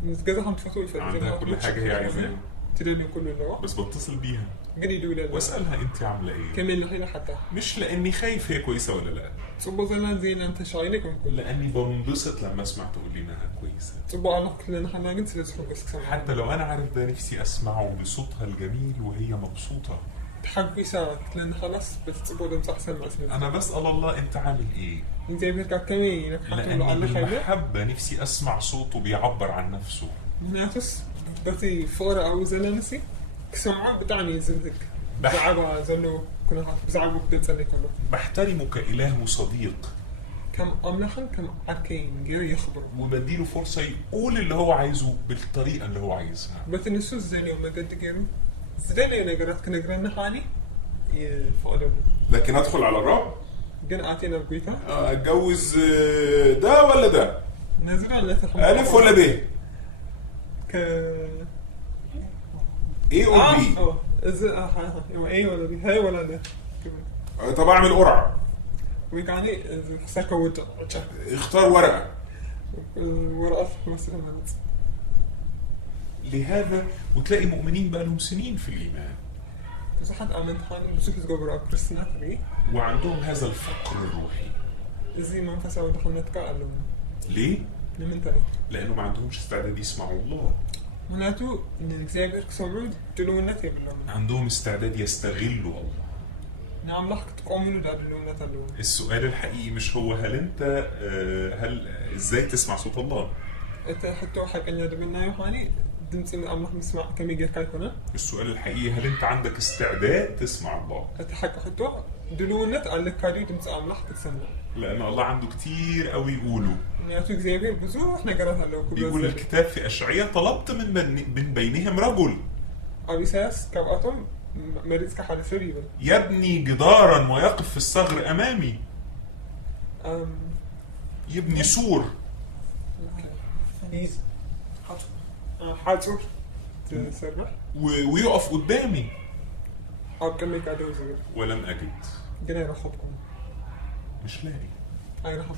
جزء هم تفتوي في عندها كل حاجه هي عايزاها، تدني كل اللي بس بتصل بيها قال يدوي واسالها انت عامله ايه، كمل الحين حتى مش لاني خايف هي كويسه ولا لا، صبوا زلنا زين انت شايلك ونقول لاني بنبسط لما اسمع تقول لي انها كويسه، صبوا انا كلنا حنا قلت لازم بس حتى لو انا عارف ده نفسي اسمعه بصوتها الجميل وهي مبسوطه. تحب يساعدك لان خلاص بتصبوا دم صح سمع اسمه انا بسال الله انت عامل ايه، انت بيرك كمي انك حتى لاني على خيبه بالمحبه نفسي اسمع صوته بيعبر عن نفسه. منافس بتي فورة او زلانسي كسمعه بتعني زلك بح- زعبا زلو كنا زعبوا بدت سنة كله بحترمه كاله وصديق، كم أملحن كم عركين غير يخبر وبديله فرصه يقول اللي هو عايزه بالطريقه اللي هو عايزها. بتنسو زليو ما قد غيره زليو نقرات كنقرنا حالي فقدر لكن ادخل على الرب جن اعطينا بقيتها اتجوز ده ولا ده، نزل على تخم الف ولا ب، ك ايه اور بي، از ايه ولا بي هاي ولا ده طب اعمل قرعه، ويعني سكه وجه اختار ورقه. ورقه مثلا لهذا وتلاقي مؤمنين بقى لهم سنين في الايمان بس حد امنت حالي بشوف زغبر كريستينا تري وعندهم هذا الفقر الروحي. زي ما فسوا دخلنا تكلم ليه؟ لمن تاني لانه ما عندهمش استعداد يسمعوا الله، معناته ان الزاجر كسمعوا دلونتي بالله عندهم استعداد يستغلوا الله. نعم لحق تقوموا ده دلونتي اللون السؤال الحقيقي مش هو هل انت هل ازاي تسمع صوت الله، انت حتى حق ان يدمنا يوحاني دمتي من امر نسمع كم يجي كايكونا السؤال الحقيقي هل انت عندك استعداد تسمع الله، انت حق حتى دلونت على كاري دمتي امر تسمع لان الله عنده كتير قوي يقولوا. معناته زاجر بزو احنا قرأنا له بيقول الكتاب في اشعياء طلبت من بينهم رجل ابي ساس كاباتهم مريض كحال سريبا يبني جدارا ويقف في الثغر امامي، يبني سور حاجور تسرع ويقف قدامي او كم يكادو زغير ولم اجد. جنا رخبكم مش لاقي، اي رخب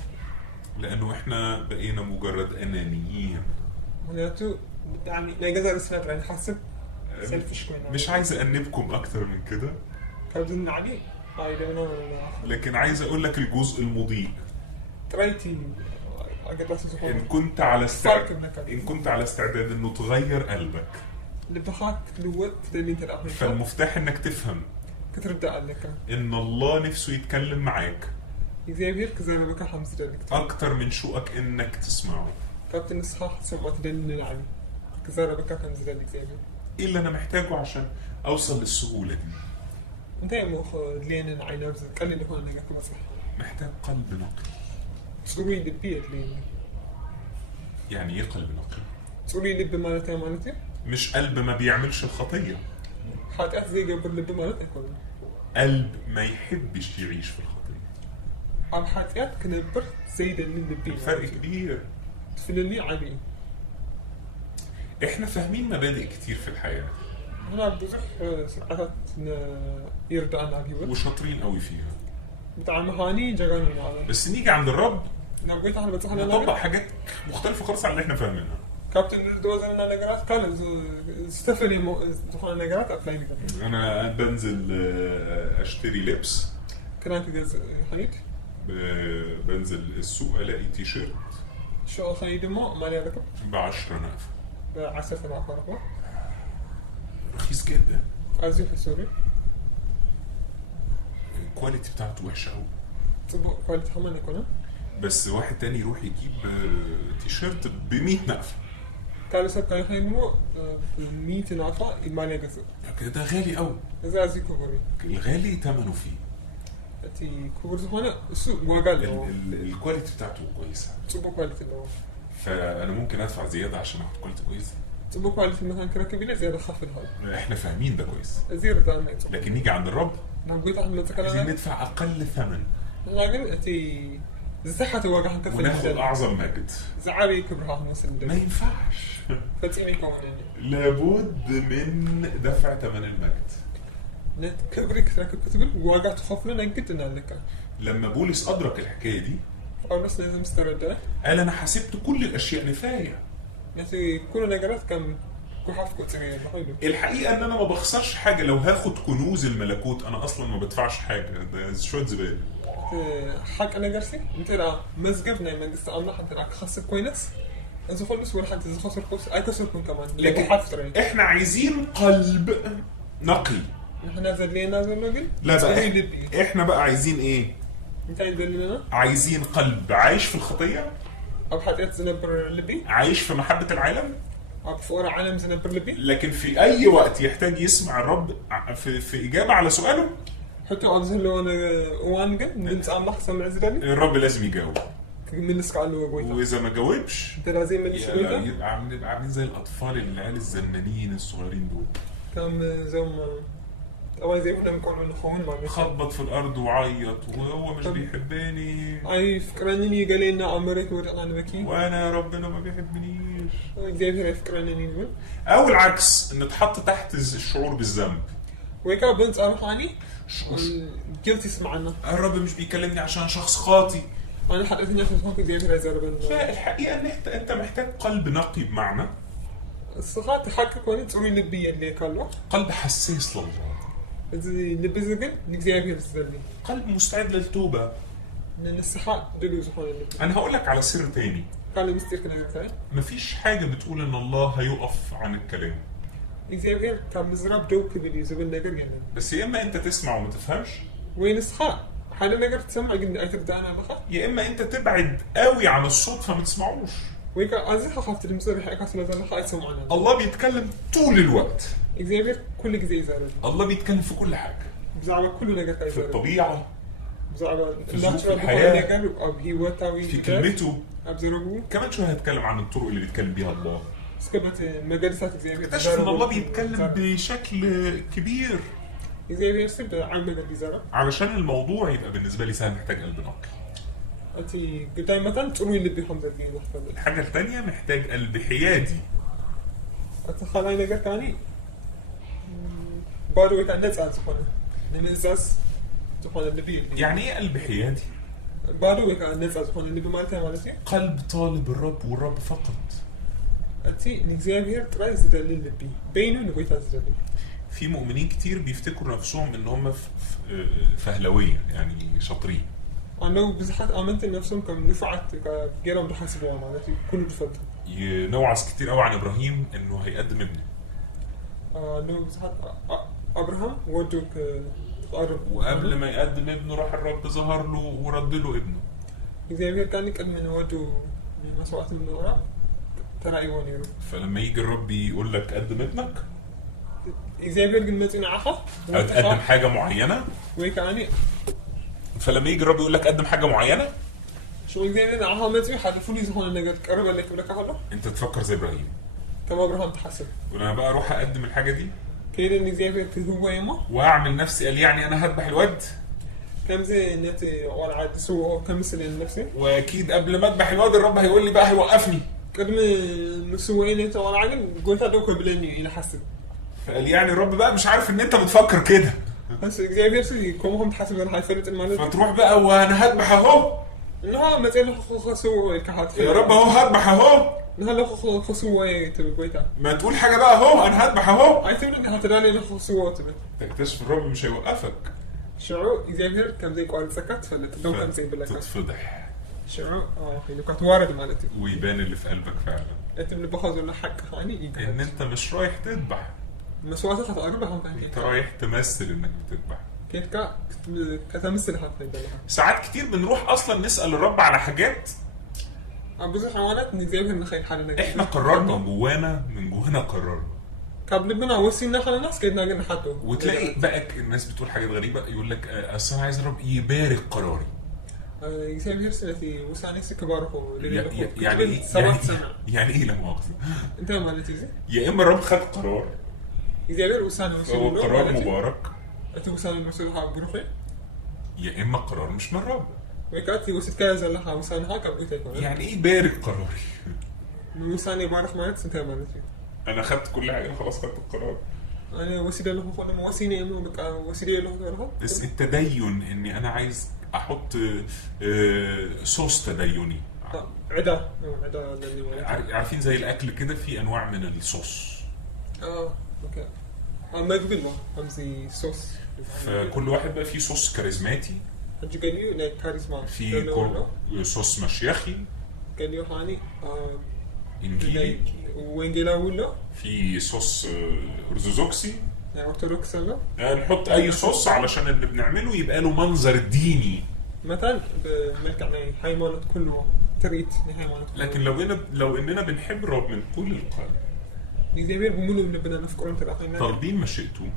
لانه احنا بقينا مجرد انانيين. معناته يعني لا جزء رسالة يعني حسب سيلفش كوين مش عايز انبكم اكتر من كده، كابزن علي هاي ده لكن عايز اقول لك الجزء المضيء. ترايتي اجد راسي ان سخون كنت على فرق ان كنت على استعداد انه تغير قلبك، اللي بخاك لوت تدمين تلعب فالمفتاح انك تفهم كترد عليك ان الله نفسه يتكلم معاك إكزافير كزي ما بكا حمس دلك اكتر من شوقك انك تسمعه. كابتن الصحاح سمعت دلن العلم كزي ما بكا حمس دلك إكزافير ايه اللي انا محتاجه عشان اوصل للسهوله دي؟ انت يا مخ لين العين ارزق قال لي هون انا كما صح محتاج قلب نقي. تقولي لي بيت لين يعني ايه قلب نقي؟ تقولي لي بمالتي مالتي مش قلب ما بيعملش الخطيه، حات زي قبل لب مالتي كله قلب ما يحبش يعيش في الخطيه. عم حاتيات كنبر زي ده اللي نبي الفرق كبير. تفلني علي احنا فاهمين مبادئ كتير في الحياه انا بزح ساعات يرد عن عقيبة وشاطرين قوي فيها، بتاع مهاني جراني معنا بس نيجي عند الرب انا بقيت انا بتصح نطبق حاجات مختلفه خالص عن اللي احنا فاهمينها. كابتن دوزر انا نجرات قال ستيفاني دخل نجرات ابلاي انا بنزل اشتري لبس، كان كده خليت بنزل السوق الاقي تي شيرت شو خليت مو مالي ركب ب 10 نقفه، بعسف مع فرقه رخيص جدا، ازي في سوري الكواليتي بتاعته وحشه قوي. طب كواليتي حمان يكون بس واحد تاني يروح يجيب تي شيرت ب 100 نقفه، قالوا سب كان يخيمو 100 نقفه مالي جزء ده غالي قوي. اذا ازي كوبري الغالي ثمنه فيه، تي كوبري هنا السوق وقال الكواليتي بتاعته كويسه، طب كواليتي لو فانا ممكن ادفع زياده عشان اخد كواليتي كويسه. طب كواليتي مثلا كراكبيله زياده خف الهواء احنا فاهمين ده كويس، زياده عن لكن نيجي عند الرب نعم قلت احنا عايزين نتكلم ندفع اقل ثمن لكن تي زحت واقع كفل وناخد اعظم مجد. زعابي كبرها مسلم ما ينفعش فتيني كون لابد من دفع ثمن المجد. نت كبرك راكب كتب واقع تخاف لنا قد لك لما بولس ادرك الحكايه دي ጳውሎስ ነዚ ምስ ተረድአ قال انا حسبت كل الاشياء نفايه. ነቲ ኩሉ ነገራት ከም ጉሓፍ ቁፅር እየ ኮይኑ الحقيقه ان انا ما بخسرش حاجه لو هاخد كنوز الملكوت، انا اصلا ما بدفعش حاجه، ده شويه زباله. ሓቂ ነገር ሲ እንተ ደኣ መዝገብ ናይ መንግስቲ ኣምላኽ እንተ ደኣ ክኸስብ ኮይነስ እዚ ኩሉስ ወላ ሓንቲ ዝኸሰርኩስ ኣይከሰርኩን ከማን لكن ጉሓፍ ጥረ احنا عايزين قلب نقي. ንሕና ዘድልየና ዘሎ ግን لا ፅሩይ بقى ልቢ እዩ احنا بقى عايزين ايه؟ እንታይ ዘድልየና عايزين قلب عايش في الخطيه، ኣብ ሓጢአት ዝነብር ልቢ عايش في محبه العالم، ኣብ ፍቅሪ ዓለም ዝነብር ልቢ لكن في اي وقت يحتاج يسمع الرب في اجابه على سؤاله ሕቶ ኣብ ዘለዎ እዋን ግን ድምፂ ኣምላኽ ክሰምዕ ዝደሊ الرب لازم يجاوب. ክምልስ ከዓ ኣለዎ ጎይታ واذا ما جاوبش እንተ ደኣ ዘይመልስ ጎይታ يبقى عاملين زي الاطفال العيال الزنانين الصغيرين دول، ከም እዞም ጠባይ ዘይብሎም ቆልዑ ንኸውን ማለት እዩ خبط في الارض وعيط وهو مش بيحبني ኣይፍቅረንን እዩ ገሌና ኣብ መሬት ወድቕና ንበኪ وانا ربنا ما بيحبنيش، እግዚኣብሔር ኣይፍቅረንን እዩ ንብል او العكس نتحط تحت الشعور بالذنب. ወይ ከዓ ብንፃሩ ከዓኒ ጊልቲ ይስምዓና الرب مش بيكلمني عشان شخص خاطي. ኣነ ሓጢአተኛ ስለዝኮንኩ እግዚኣብሔር ኣይዘረበኒ فالحقيقه ان انت محتاج قلب نقي، بمعنى እስኻ እቲ ሓቂ ኮይኑ ፅሩይ ልቢ የድልየካ ኣሎ قلب حساس لله، እዚ ልቢ እዚ ግን ንእግዚኣብሔር ዝደሊ قلب مستعد للتوبه. ንንስሓ ድልው ዝኾነ ልቢ انا هقول لك على سر تاني، ካልእ ምስጢር ክነግርታይ مفيش حاجه بتقول ان الله هيقف عن الكلام، እግዚኣብሔር ካብ ምዝራብ ደው ክብል እዩ ዝብል ነገር የለን بس يا اما انت تسمع وما تفهمش، ወይ ንስኻ ሓደ ነገር ትሰምዕ ግን ኣይትርዳእና ኣለኻ يا اما انت تبعد قوي عن الصوت فما تسمعوش. ወይ ከዓ ኣዝኻ ካብቲ ድምፂ ርሒቕካ ስለ ዘለኻ ኣይትሰምዖና الله بيتكلم طول الوقت، እግዚኣብሔር ኩሉ ግዜ ይዛረብ الله بيتكلم في كل حاجه، ብዛዕባ ኩሉ ነገር في ይዛረብ الطبيعه، ብዛዕባ في ናቹራል الحياة، ዝኾነ ነገር ኣብ ሂወታዊ في ነገር كلمته. ኣብ ዝረብቡ كمان شويه هتكلم عن الطرق اللي بيتكلم بيها الله. እስከበት መገድታት እግዚኣብሔር اكتشف ان الله بيتكلم بشكل كبير، እግዚኣብሔር ስለ ዓብ ነገር ይዛረብ علشان الموضوع يبقى بالنسبه لي سهل محتاج قلب نقي. እቲ ግዳይ መጠን ፅሩይ ልቢ ከም ዘድልዩ ንኽፈልጥ الحاجه الثانيه محتاج قلب حيادي. እቲ ካልኣይ ነገር ከዓኒ ባዶ ወይ ከዓ ነፃ ዝኾነ ንምእዛዝ ዝኾነ ልቢ የድልዩ يعني ايه قلب حيادي؟ ባዶ ወይ ከዓ ነፃ ዝኾነ ልቢ ማለት እንታይ ማለት እዩ قلب طالب الرب والرب فقط. እቲ ንእግዚኣብሔር ጥራይ ዝደሊ ልቢ በይኑ ንጎይታ ዝደሊ في مؤمنين كتير بيفتكروا نفسهم ان هم فهلويه، يعني شاطرين، ኣለው ብዙሓት ኣመንቲ ነፍሶም ከም ንፉዓት ገይሮም ዝሓስብዋ ማለት እዩ ኩሉ ዝፈልጡ نوعظ كتير قوي عن ابراهيم انه هيقدم ابنه، ኣለው ብዙሓት ኣብርሃም ወዱ ክቐርብ وقبل ما يقدم ابنه راح الرب ظهر له ورد له ابنه. እግዚኣብሔር ካኒ ቅድሚ ንወዱ መስዋዕቲ ምንቕራብ ተራእይዎ ነይሩ فلما يجي الرب يقول لك قدم ابنك እግዚኣብሔር ግን መፂኡ ንዓኻ او تقدم حاجه معينه، ወይ ከዓኒ فلما يجي الرب يقول لك قدم حاجه معينه شو እግዚኣብሔር ንዓኻ መፂኡ ሓደ ፍሉይ ዝኾነ ነገር ትቀርብ ኣለይ ክብለካ ከሎ انت تفكر زي ابراهيم، ከም ኣብርሃም ትሓስብ وانا بقى اروح اقدم الحاجه دي ከይደ ንእግዚኣብሔር ክህቦ እሞ واعمل نفسي قال يعني انا هذبح الواد، ከምዚ ነቲ ቆልዓ ዝስውኦ ከምስል ነፍሲ واكيد قبل ما اذبح الواد الرب هيقول لي بقى هيوقفني، ቅድሚ ምስውኦ ነቲ ቆልዓ ግን ጎይታ ደው ከብለኒ እዩ ኢለ ሓስብ فقال يعني الرب بقى مش عارف ان انت بتفكر كده، بس እግዚአብሔር ሲ ከምኹም ትሓስብ ዘለካ ኣይፈልጥን ማለት فتروح بقى وانا هذبح اهو، እንሆ መፅኡ ክኸስውኦ ኢልካ يا رب اهو هذبح اهو، ንሃለኹ ክኸስውኦ ትብል ጎይታ ما تقول حاجه بقى اهو انا هذبح اهو، ኣይትብል ዲኻ ተዳልየ ክኸስውኦ ትብል تكتشف الرب مش هيوقفك، ሽዑ እግዚኣብሔር ከምዘይቋርፀካ ትፈልጥ ደው ከምዘይብለካ تتفضح ሽዑ ኢልካ ትዋረድ ማለት እዩ ويبان اللي في قلبك فعلا እቲ ልብኻ ዘሎ ሓቂ ከዓኒ ان انت مش رايح تذبح، መስዋዕትካ ተቐርብ ኢኻ انت رايح تمثل انك بتذبح. كيفك كتمثل حتى ساعات كتير بنروح اصلا نسال الرب على حاجات ብዙሕ حوانات نزيبها نخيل حالة نجد احنا قررنا جوانا، من جوانا قررنا قبل بنا وسينا خلنا الناس كنا قلنا حتى وتلاقي بقى الناس بتقول حاجات غريبه، يقول لك اصل انا عايز الرب يبارك قراري، يسمى هرسلتي وساني سكباره يعني ايه لا مؤاخذه انت مالتي يا اما الرب خد قرار يزابير وساني هو قرار مبارك، انت وساني المسؤول ها بروحي يا اما قرار مش من الرب، ويكاتي وسيت كذا لها وساني ها قبل يعني ايه بارك قراري وساني بارك مالتي انت مالتي انا خدت كل حاجه خلاص خدت القرار، انا وسيله له خلنا وسيله انه بقى وسيله له بس التدين اني انا عايز احط صوص تديني. عدا لاني ولا عارفين زي الاكل كده في انواع من الصوص، اوكي ما يقبل همزي صوص فكل واحد بقى فيه صوص كاريزماتي، حجي قاليو لا كاريزما في صوص مشيخي قاليو هاني انجيلي، وانجيلا ولا في صوص ارثوذكسي. يعني ارثوذكس ولا نحط اي صوص علشان اللي بنعمله يبقى له منظر ديني. مثلا بملكنا حيوانات كله تريت حيوانات كله. لكن لو اننا بنحب الرب من كل القلب، زي بمنو بدنا نفكر انت الاخينا طالبين مشيئته،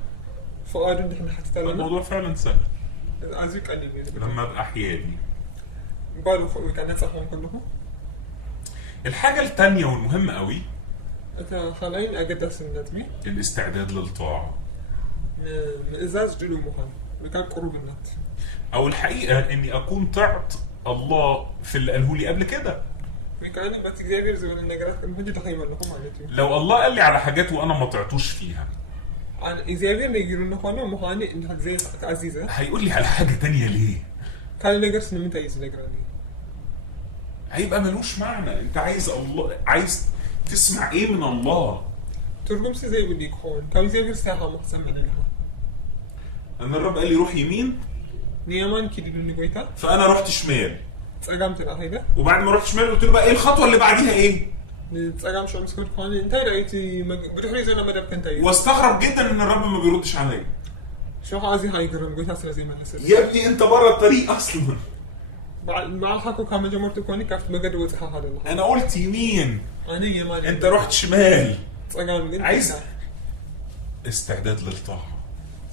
فؤاد نحن حتى لنا الموضوع فعلا سهل. ازيك قال لي لما ابقى حيادي. بالو خوي كان صحهم كلهم. الحاجه الثانيه والمهمه قوي، انت حاليا اقدس النتمي الاستعداد للطاعه. من ازاز جلو مهان مكان قرب النت، او الحقيقه اني اكون طعت الله في اللي قاله لي قبل كده. مكان ما تقدر زي النجارات كم هدي تخيم لهم على لو الله قال لي على حاجات وانا ما طعتوش فيها، عن إيزابيل يقولون نخوانا مهاني إنك زي عزيزة هيقول لي على حاجه تانية ليه؟ كان نجرس إنه متى يزنجراني هيبقى ملوش معنى. انت عايز تسمع ايه من الله؟ ترجم سي زي بديك هون كان زي ساحة محسن من لها. ان الرب قال لي روح يمين نيامان كده اللي قويتها، فانا رحت شمال. تسأقامت الأخيرة، وبعد ما رحت شمال قلت له بقى ايه الخطوه اللي بعديها ايه؟ تسأقام شو مسكوت خاني انت رأيتي بتحري زي ما دب كنت واستغرب جدا ان الرب ما بيردش عليا. شو عايزي هاي قرن قويتها سلا زي ما نسيت يا ابني انت بره الطريق اصلا. مع الحكو كان جمرت كوني كافت مقد وتحها هذا انا قلت يمين، أنا يمان انت رحت شمال. تسأقام عايز استعداد للطاعه.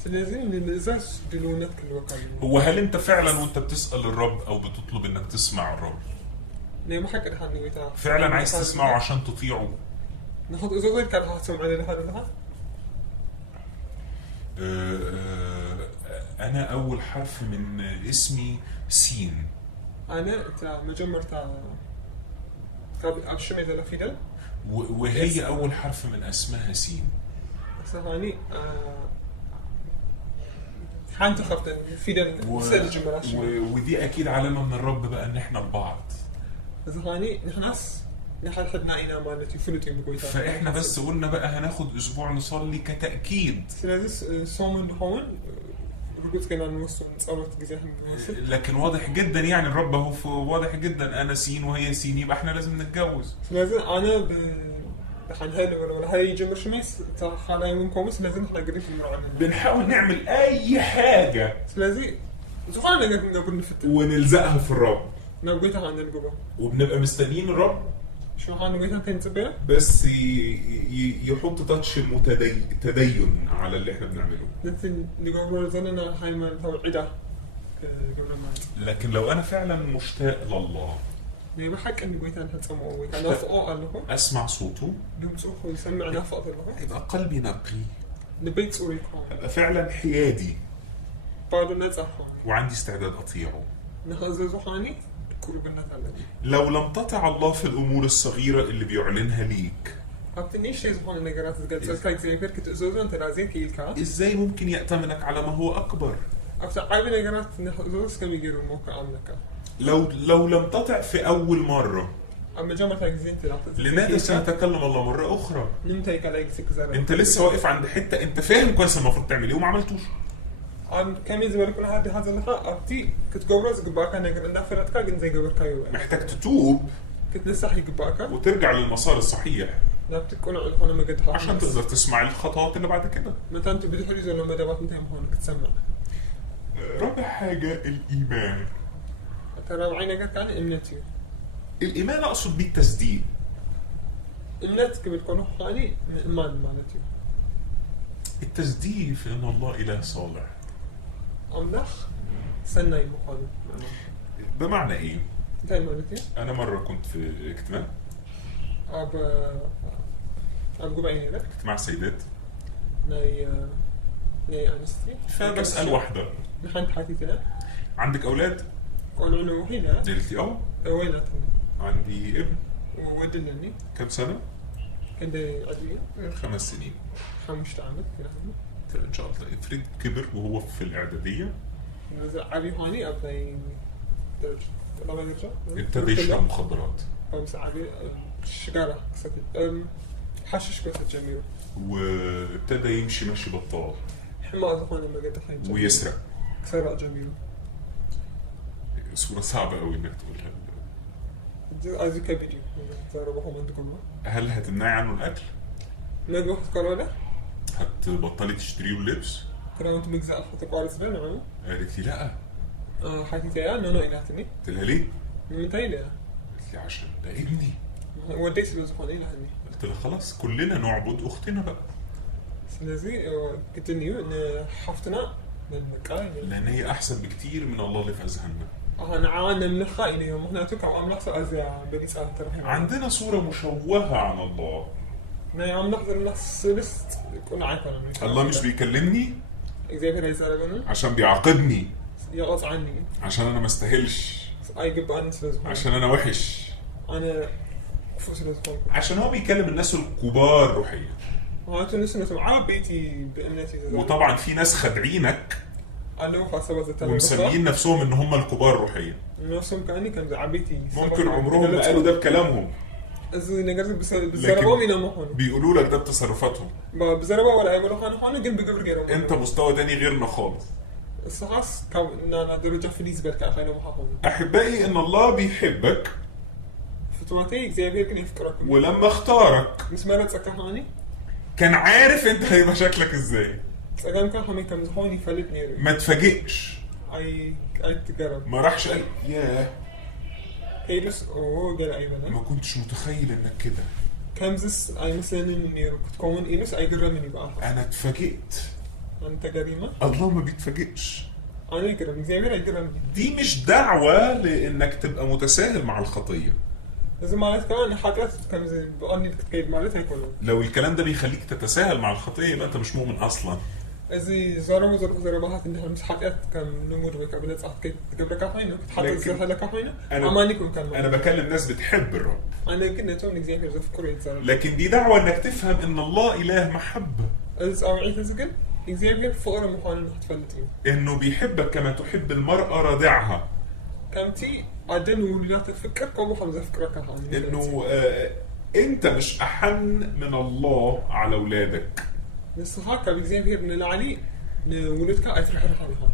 لازم الإزاز دلونات كل وقت. هو هل انت فعلا وانت بتسال الرب او بتطلب انك تسمع الرب ليه ما حكى لحد ويتها فعلا عايز تسمعه عشان تطيعه؟ ناخذ إزازة كان هاتسم على هذا انا اول حرف من اسمي سين. أنا تا مجمر تا أبشمي ذا فيدل وهي اول حرف من اسمها سين. سهاني حانت خفتن فيدل سيد جمراش ودي اكيد علامه من الرب بقى ان احنا لبعض. سهاني نحناس نحن حدنا إنا مالتي فلتي بقويتها. فاحنا بس قلنا بقى هناخد اسبوع نصلي كتاكيد. لازم صومن هون رجوت كنا نوصل نصلي تجزاهم لكن واضح جدا يعني الرب هو واضح جدا انا سين وهي سين، يبقى احنا لازم نتجوز. لازم انا بحن هلا ولا هاي جمر شميس تا خلايا من كومس لازم احنا قريب المرعنا بنحاول نعمل اي حاجه لازم زخانا نقول نفتح ونلزقها في الرب. نقولها عندنا جوا وبنبقى مستنيين الرب شو هنقولها تنتبه بس يحط تاتش تدين على اللي احنا بنعمله. لكن نقول زلنا هاي ما توعده قبل ما. لكن لو انا فعلا مشتاق لله يعني بحق اني قلت انا هتسمعه انا فوق له اسمع صوته دوم صوته يسمعنا فوق له يبقى قلبي نقي، نبيت صوريكم ابقى فعلا حيادي بعد نزح وعندي استعداد اطيعه. نخزز زحاني كل بنات على لو لم تطع الله في الامور الصغيره اللي بيعلنها ليك، أبتنيش شيء زحون النجارات قد سألتك زي كركت أزوزو أنت لازم كيلكا ازاي ممكن يأتمنك على ما هو اكبر؟ أكثر عيب النجارات نخزوز كم يجيروا الموقع عنك لو لم تطع في اول مره، أما جمع تجزين تلاقي لماذا سنتكلم الله مره اخرى؟ نمتى يكلاك سكزر انت لسه واقف عند حته انت فاهم كويس المفروض تعمل ايه وما عملتوش. عن كم يزبر كل هذا اللقاء أبتي كنت جورز جباكا نجار عندها فرتكا جن زي جبر كايو محتاج تتوب كنت لسه حي جباكا وترجع للمسار الصحيح نبتك كنا على خانة مجد عشان تقدر تسمع الخطوات اللي بعد كده. متى أنت بتحولي زي لما دبات متى هون كتسمع. رابع حاجة الإيمان. ترى عينك كان إمنتي. الإيمان أقصد بيه التصديق. إمنتك بتكون حالي إيمان مالتي. التصديق في إن الله إله صالح. أملاخ سنة يمخالف. بمعنى إيه؟ ده مالتي. أنا مرة كنت في اجتماع. أبغى بعيني ذا. اجتماع سيدات. ناي أنستي. فبسأل واحدة. نحن حكيتنا. عندك أولاد؟ كون عنو وحيدة. قلتي ويناتنا؟ عندي ابن. ودلني. كم سنة؟ كده عدوية. 5 سنين. 5 عامل كده. إن شاء الله افرض كبر وهو في الإعدادية نزل عبي هاني أبني طلبة يرجع ابتدى يشرب مخدرات بس عبي شجرة كسرت حشش كسرت جميل وابتدى يمشي ماشي بطال حماس هاني ما قد خير ويسرق. سرق جميل صورة صعبة قوي انك تقولها. أزي كبيري زاربهم عندكم هل هتمنعي عنه الاكل؟ نقول كورونا هتبطلي تشتري له لبس؟ كنت مجزء أخذت قارس بينه معه قالت لي لا. حكيت يا أنا إلهتني قلت لها ليه؟ من تايلة قالت لي عشان ده ابني. وديت بزخون إلهني قلت لها خلاص كلنا نعبد اختنا بقى. سلازي قلت لي إن حفتنا من مكان لان هي احسن بكتير من الله اللي في اذهاننا. أنا عانى من الخائن يوم إحنا توكل عم نحصل أزياء بني ساعة ترى عندنا صورة مشوهة عن الله. ما عم نحضر الناس لست يكون عايفنا الله مش بيكلمني زي كده يسألني عشان بيعاقبني، يغص عني عشان انا ما استاهلش، أي جب أنا سلازي عشان انا وحش، أنا فوز سلازي عشان هو بيكلم الناس الكبار روحيا. هاتوا نسمع عرب بيتي بأمنتي وطبعا في ناس خادعينك أنا خاصة بزتنا ومسميين نفسهم ان هم الكبار روحيا. نفسهم كأني كان عبيتي ممكن عمرهم ما قالوا ده بكلامهم، أزوي نقدر بزربوا مين ما هون بيقولوا لك ده بتصرفاتهم. بزربوا ولا يقولوا خان هون جنب قبر غيرهم. انت مستوى تاني غيرنا خالص. الصحاص كم إن درجة فليس بركة خلينا محاهم. احبائي ان الله بيحبك فتواتي زي بيك نفكرك. ولما اختارك مسمارة سكهاني كان عارف انت هيبقى شكلك ازاي. سكان كان حمي كم زخوني فلتني. ما تفاجئش، أي تجرب. ما راحش قال ياه هيلس أوه قال أي بنا. ما كنتش متخيل انك كده. كم زس أي مثلاً نيرو كتكون إيلس أي جرمني بقى. انا اتفاجئت. أنت جريمة؟ الله ما بيتفاجئش. أنا جرمني زي بيك جرمني. دي مش دعوة لانك تبقى متساهل مع الخطية. لازم مالت كمان حاجات كم زي بقولني كتكيد مالتها يكونوا. لو الكلام ده بيخليك تتساهل مع الخطية يبقى انت مش مؤمن اصلا. إذا زربات إنها مش حاجات كم نمر بكابلات صح كده قبل كحينا حتى إذا هلا كحينا أمانيكم كان انا بكلم ناس بتحب الرب. أنا كنا توم نجزيه في ذكر يتزرب لكن دي دعوة انك تفهم ان الله اله محبة. إذا أوعيت ذكر نجزيه في فقرة مخالنا تفلتين انه بيحبك كما تحب المرأة رضعها. كم تي عدن وليات الفكر كم حمزة فكرة كحينا انه انت مش احن من الله على اولادك. بس هاكا بنجزيه في ابن العلي ولدك أترح رحمها.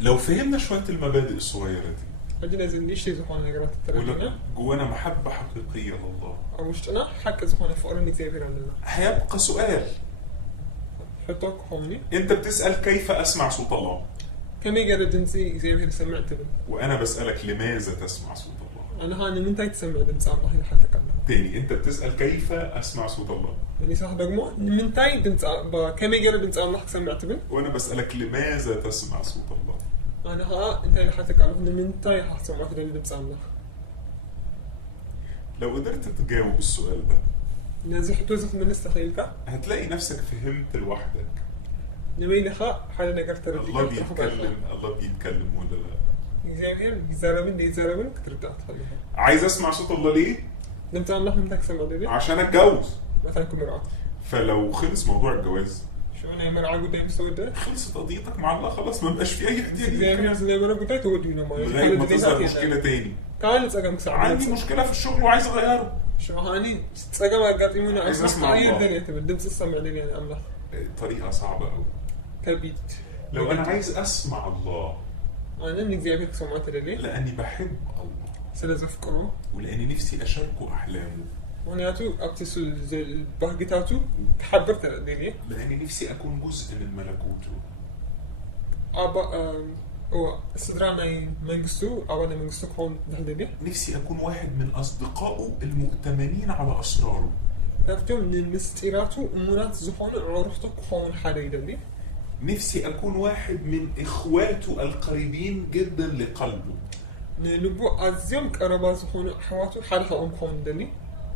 لو فهمنا شوية المبادئ الصغيرة دي عندنا زين ليش زخانة قرات الترجمة جوانا محبة حقيقية لله. أو مشتنا حكى زخانة فقرة نجزيه في عندنا. هيبقى سؤال، حطوك هوني. انت بتسأل كيف اسمع صوت الله؟ كم يقدر جنسي زي ما سمعت به. وانا بسألك لماذا تسمع صوت الله؟ أنا هاني من تاي تسمع دنس الله حتى كلام. تاني انت بتسأل كيف اسمع صوت الله؟ اللي صح دقمو من تاي دنس كم يقدر دنس الله سمعت به. وانا بسألك لماذا تسمع صوت الله؟ أنا ها أنت اللي حتى كلام من تاي حسمع كده دنس الله. لو قدرت تجاوب السؤال ده نازل حتوزف من استخيلك. هتلاقي نفسك فهمت لوحدك. نميل خاء حالنا قرت ردي. الله بيتكلم ولا لا؟ يزاربين كترت أتخليها. عايز اسمع صوت الله ليه؟ نمت الله من تاك سمع لي. عشان اتجوز. مثلا كمرأة. فلو خلص موضوع الجواز شو أنا مرأة قدام سودة. خلصت قضيتك مع الله خلاص ما بقاش في اي احتياج. زي مرأة قدام تودينا ما. لغاية ما تظهر مشكلة تاني. كان تسأقم ساعة. عندي مشكلة في الشغل وعايز اغيره. شو هاني تسأقم قاتمونا عايز أسمع الله. الدنيا تبدأ تسمع لي يعني الله. طريقة صعبة أوي. كبيت. لو أنا عايز أسمع الله. أنا نجزي بك سمعت ليه؟ لأني بحب الله. سلازفكره. ولأني نفسي أشاركه أحلامه. ونياتو أبتسو البهجتاتو تحبرت ليه؟ لأني نفسي أكون جزء من ملكوته. أبا هو استدرانا منجستو أبانا منجستو كون دهلدي. نفسي أكون واحد من أصدقائه المؤتمنين على أسراره. نفتو من المستيراتو منات زخون عرفتو كون حالي دلي. نفسي أكون واحد من إخواته القريبين جدا لقلبه. نبو أزيم كأربا زخون حواتو حالها كون دلي.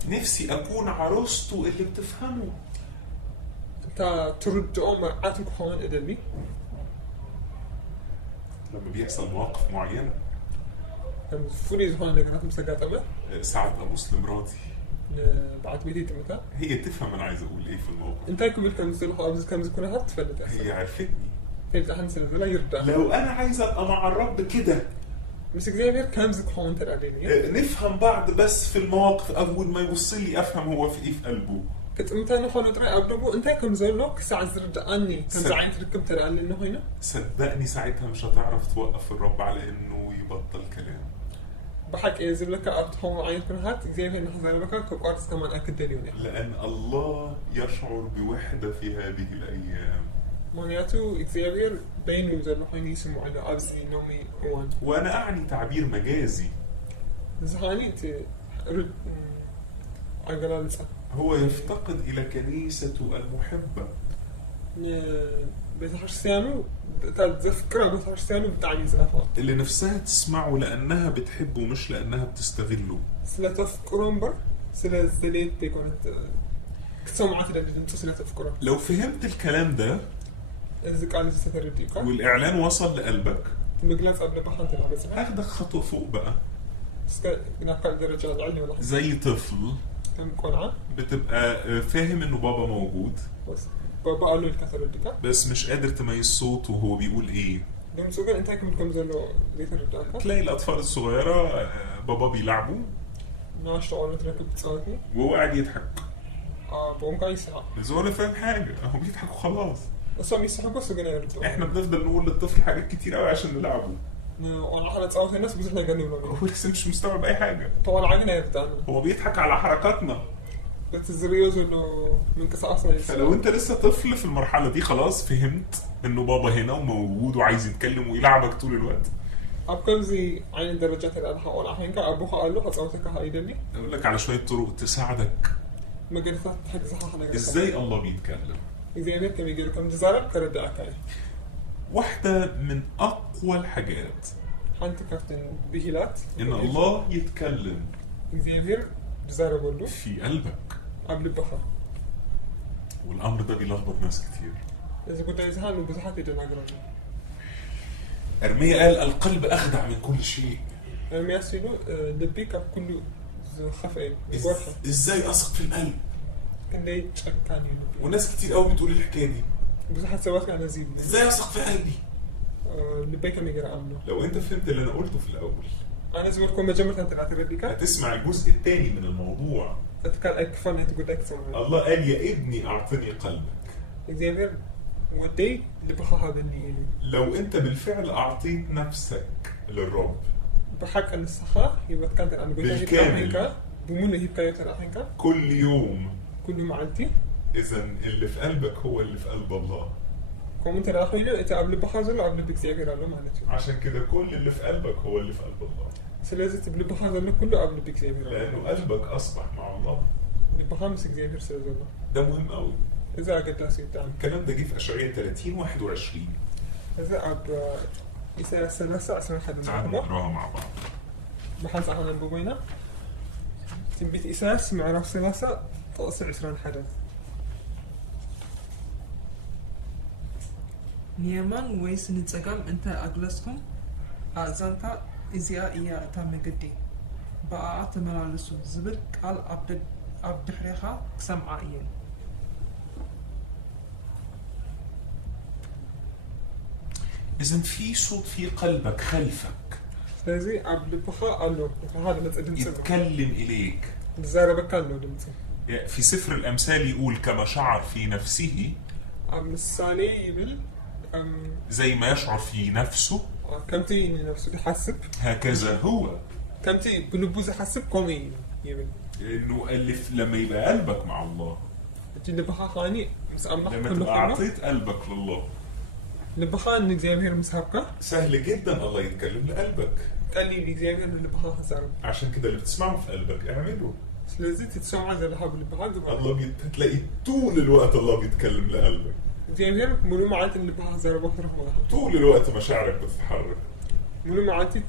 نفسي أكون عروسته اللي بتفهمه. تا تردو معاتو كون دلي. لما بيحصل مواقف معينة. فولي زخون نقرأت مسقات أمه. ساعات أبوس لمراتي. بعد بيتي تمتا. هي تفهم أنا عايز أقول إيه في الموقف. أنت يكون بالكم زلخو أبز كم زكون هات فلت. هي عرفتني. فإذا حنسل لا يرضى لو انا عايز ابقى مع الرب كده مس إكزافير كم زك خون ترى نفهم بعض بس في المواقف، اول ما يوصل لي افهم هو في ايه في قلبه. كنت أنت نخون ترى أبدو أنت كم زولك ساعة زرداني كم زعين تركب ترى إنه هنا صدقني ساعتها مش هتعرف توقف الرب على انه يبطل كلام. بحق يزيد لك أبتهم عين كنهات إكزافير نحزن بك كقارس كمان أكيد دليل لان الله يشعر بوحدة في هذه الايام. معناته إكزافير بين وزن حين يسمو على أبزي نومي وان وانا اعني تعبير مجازي. زهاني ت رد أجلالسا هو يفتقد الى كنيسته المحبة. بتحش سانو تذكره بتحش سانو بتاعني زافا اللي نفسها تسمعه لانها بتحبه مش لانها بتستغله. سلا تفكرون بر سلا زليت تكونت كسمعت اللي انت سلا تفكرون لو فهمت الكلام ده إذا قال سترديكا والاعلان وصل لقلبك مجلس قبل بحث تلعب زمان اخدك خطوة فوق بقى. بس هناك درجة العلم ولا زي طفل كم قنعة بتبقى فاهم انه بابا موجود بس بابا قالوا لك ترديكا بس مش قادر تميز صوته وهو بيقول ايه. دم سوكا انت كم كم زلو زي ترديكا تلاقي الاطفال الصغيرة بابا بيلعبوا ناش تقول تركب تصاتي وهو قاعد يضحك. بقوم كايسا بس هو ولا فاهم حاجة، هو بيضحك وخلاص. بس هم يسحبوا سجنا يردوا احنا بنفضل نقول للطفل حاجات كتير قوي عشان نلعبه. وانا حالة تصوت الناس بس احنا جنبنا هو لسه مش مستوعب اي حاجة. طبعا عقلنا يردانا هو بيضحك على حركاتنا. بس الزريوز انه من كسا اصلا فلو انت لسه طفل في المرحلة دي خلاص فهمت انه بابا هنا وموجود وعايز يتكلم ويلعبك طول الوقت. أبكم زي عين درجات الألحة ولا حين كأبوها قال له هتصوتك هايدني اقول لك على شوية طرق تساعدك ما قلت حق صح أنا ازاي الله بيتكلم. إذا أنا كم يقول كم جزارة كرد أكاي واحدة من اقوى الحاجات حنت كفتن بهلات ان الله يتكلم إذا جزارة بقوله في قلبك. قبل بحر والامر ده بيلخبط ناس كتير. إذا كنت إذا هانو بزحت يدنا قراني ارميا قال القلب اخدع من كل شيء. أنا ياسينو لبي كف كله خفين يقرحه ازاي اثق في القلب. كان لي تشكاني وناس كتير قوي بتقول الحكايه دي. بزحت سواسك أنا زيد ازاي اثق في قلبي. لبي كم يقرأ عنه لو انت فهمت اللي انا قلته في الاول أنا زوركم مجمرة أنت العتبة هتسمع الجزء الثاني من الموضوع. أتكلم أكفن هتقول لك سمع الله قال يا ابني اعطني قلبك. إذا ودي اللي بخاها بني لو انت بالفعل اعطيت نفسك للرب بحق أن الصحة يبقى كانت عن بالكامل بمونه يبقى يترى حينك كل يوم، كل معلتي اذا اللي في قلبك هو اللي في قلب الله. كم أنت راخيله أنت قبل بخازل قبل بكسيابير له معناته عشان كده كل اللي في قلبك هو اللي في قلب الله. سلازة تبلي بخازل كله قبل بكسيابير لانه قلبك اصبح مع الله. بخامس كسيابير سلازة ده مهم قوي. إذا قد سيدان الكلام ده جه في اشعياء 30:21. إذا أب إذا سلاسة أسمع حد تعالوا نقراها مع بعض. بحث عن البوبينة تنبيت إساس معرف سلاسة تقص 20 حدث نيمان ويس نتسقم انت اجلسكم ازانتا ازيا ايا اتا مقدي بقى تملالسو زبل قال عبد حريخا سمع ايان اذا في صوت في قلبك خلفك لازم قبل بخا قالوا هذا متقدم يتكلم اليك. الزارة بكالو دمتو في سفر الامثال يقول كما شعر في نفسه الثاني يبل زي ما يشعر في نفسه كمتي نفسه يحسب هكذا هو. كمتي بنبوز يحسب كومي يبل انه الف لما يبقى قلبك مع الله. اللي بخا خاني مسألة لما تبقى اعطيت قلبك لله اللي بخا انك زي مسحبك سهل جدا الله يتكلم لقلبك. قال لي زي اللي بخا خسارة عشان كده اللي بتسمعه في قلبك اعمله. لازم تتسمع زي الحب اللي بخا الله هتلاقي طول الوقت الله بيتكلم لقلبك. زي ملو معات اللي بخا خسارة بخرج طول الوقت مشاعرك بتتحرك. ملو معاتي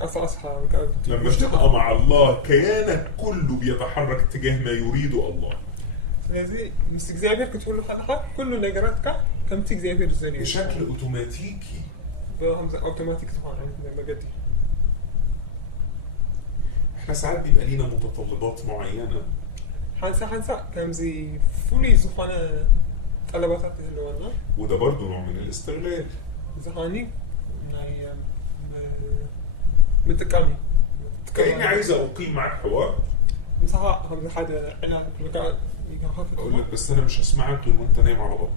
أساسها لما تبقى مع الله كيانك كله بيتحرك تجاه ما يريده الله. لازم مستجزابير كتقول له حلقة كله نجاراتك كم تجزابير الزنية بشكل اوتوماتيكي. بهمزة اوتوماتيك طبعا يعني مجدي. احنا ساعات بيبقى لينا متطلبات معينة. حنسا كم زي فولي زخانة قلباتات هلوانا وده برضه نوع من الاستغلال. زهاني ناي متكامي كأني عايز أقيم معاك حوار. مساحة هم حدا عناد بمكان يخاف. أقول لك بس أنا مش هسمعك طول ما أنت نايم على بطنك.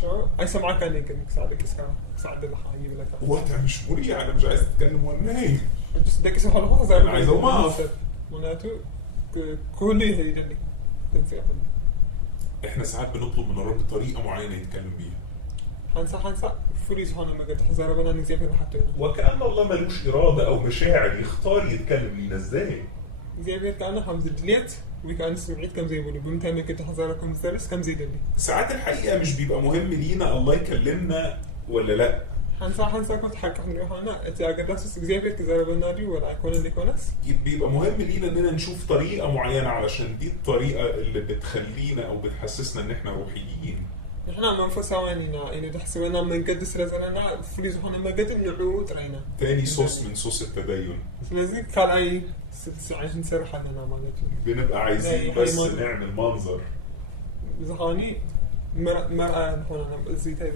شو؟ أي سمعك أنا يمكن ساعدك اسمع ساعد الحاجة لك. وقتها مش مريح، أنا مش عايز أتكلم وأنا نايم. بس بدك اسمع له زي أنا عايز أقوم أقف. معناته كل هي اللي تنسي. إحنا ساعات بنطلب من الرب طريقة معينة يتكلم بيها. حنسى فريز هون ما قد حزارة بنا نزيف حتى. وكأن الله ملوش إرادة أو مشاعر يختار يتكلم لينا إزاي. زي بيت كأنه حمز الدليت وكأن سمعت كم زي بقولي بمتى كنت حزاركم زرس كم زي دلي. ساعات الحقيقة مش بيبقى مهم لينا الله يكلمنا ولا لأ. حنسى كنت حكي عن روحنا أنت أقدر أسوس زي بيت كزارة بنادي ولا يكون اللي كونس. بيبقى مهم لينا إننا نشوف طريقة معينة علشان دي الطريقة اللي بتخلينا أو بتحسسنا إن إحنا روحيين. إحنا منفوسا ويننا إنه تحسبنا من قد سرزنا فريز هون ما قد نعود رأينا. تاني صوص من صوص التدين. لازم كان أي عشان نسرح لنا مالته. بنبقى عايزين بس نعمل منظر. زهاني مرأة هون زيت هاي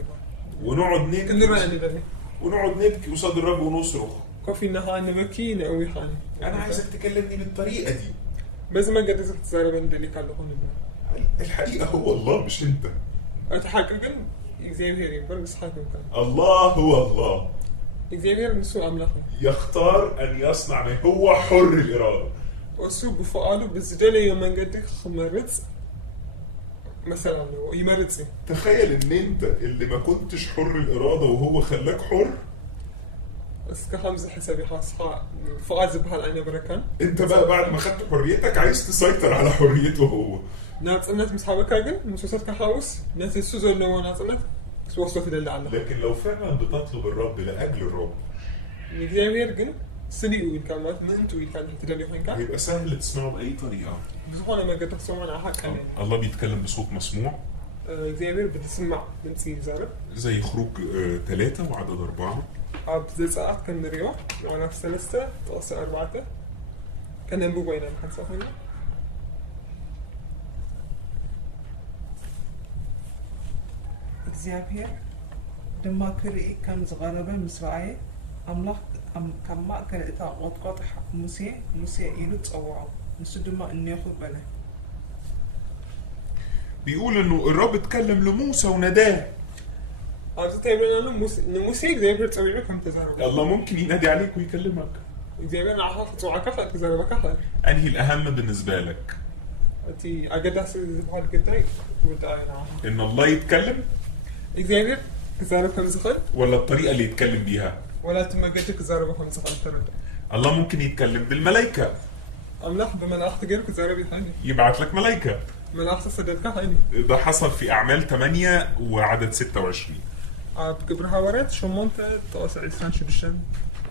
ونقعد نبكي. ونقعد نبكي قصاد الرب ونصرخ. كوفي نهار نبكي نقوي خاني. أنا عايزك تكلمني بالطريقة دي. بس ما قد زرت زارة بندلي كله هون. الحقيقة هو الله مش أنت. أتحقق إكزيفير بس حاكم كان. الله هو الله. إكزيفير نسوا أملاكه. يختار أن يصنع ما هو حر الإرادة. وسوا بفعاله بس دليل يوم قد خمرت مثلا يمرتني. تخيل إن أنت اللي ما كنتش حر الإرادة وهو خلاك حر. بس كخمسة حسابي حاصحة فاز بهالعين بركان. أنت بقى بعد ما خدت حريتك عايز تسيطر على حريته هو. ناس مسحابك أجل مسوسات كحاوس ناس السوزو اللي هو ناس وصلت إلى الله. لكن لو فعلا بتطلب الرب لأجل الرب. إكزيفير جن سني والكلمات من أنتوا الكلمات اللي وين كان. هيبقى سهل تسمعه بأي طريقة. بس هو أنا ما قد أسمع أنا حق عليه. الله بيتكلم بصوت مسموع. إكزيفير بتسمع من سين زارب. زي خروج 3 وعدد 4. زي ساعات كان مريوح وأنا في سلسلة تقص 4 كان نبو بينا نحن هنا. እግዚአብሔር ድማ ክርኢ ከም ዝቐረበ ምስ ረኣየ ኣምላኽ ካብ ማእከል እታ ቆጥቆጥ ሙሴ ኢሉ ፀውዖ ንሱ ድማ እኒኹ በለ። بيقول إنه الرب اتكلم لموسى وناداه. عايز تقول إنه موسى إكزيفير تصويره كم تزارب. الله ممكن ينادي عليك ويكلمك. إكزيفير عارف توعك خا تزاربك خا. أنهي الأهم بالنسبة لك؟ أنتي أجد أحسن بحال كتاي وتأنا. إن الله يتكلم؟ إكزيفير تزارب كم زخل؟ ولا الطريقة اللي يتكلم بيها؟ ولا تمجد تزارب كم زخل ترد. الله ممكن يتكلم بالملائكة. أملاح بملاح تجرب تزارب يحني. يبعت لك ملائكة. ملاح تصدق حني. ده حصل في أعمال 8 وعدد 26. بكبرها ورات شو مونتا تقص عيسان شدشان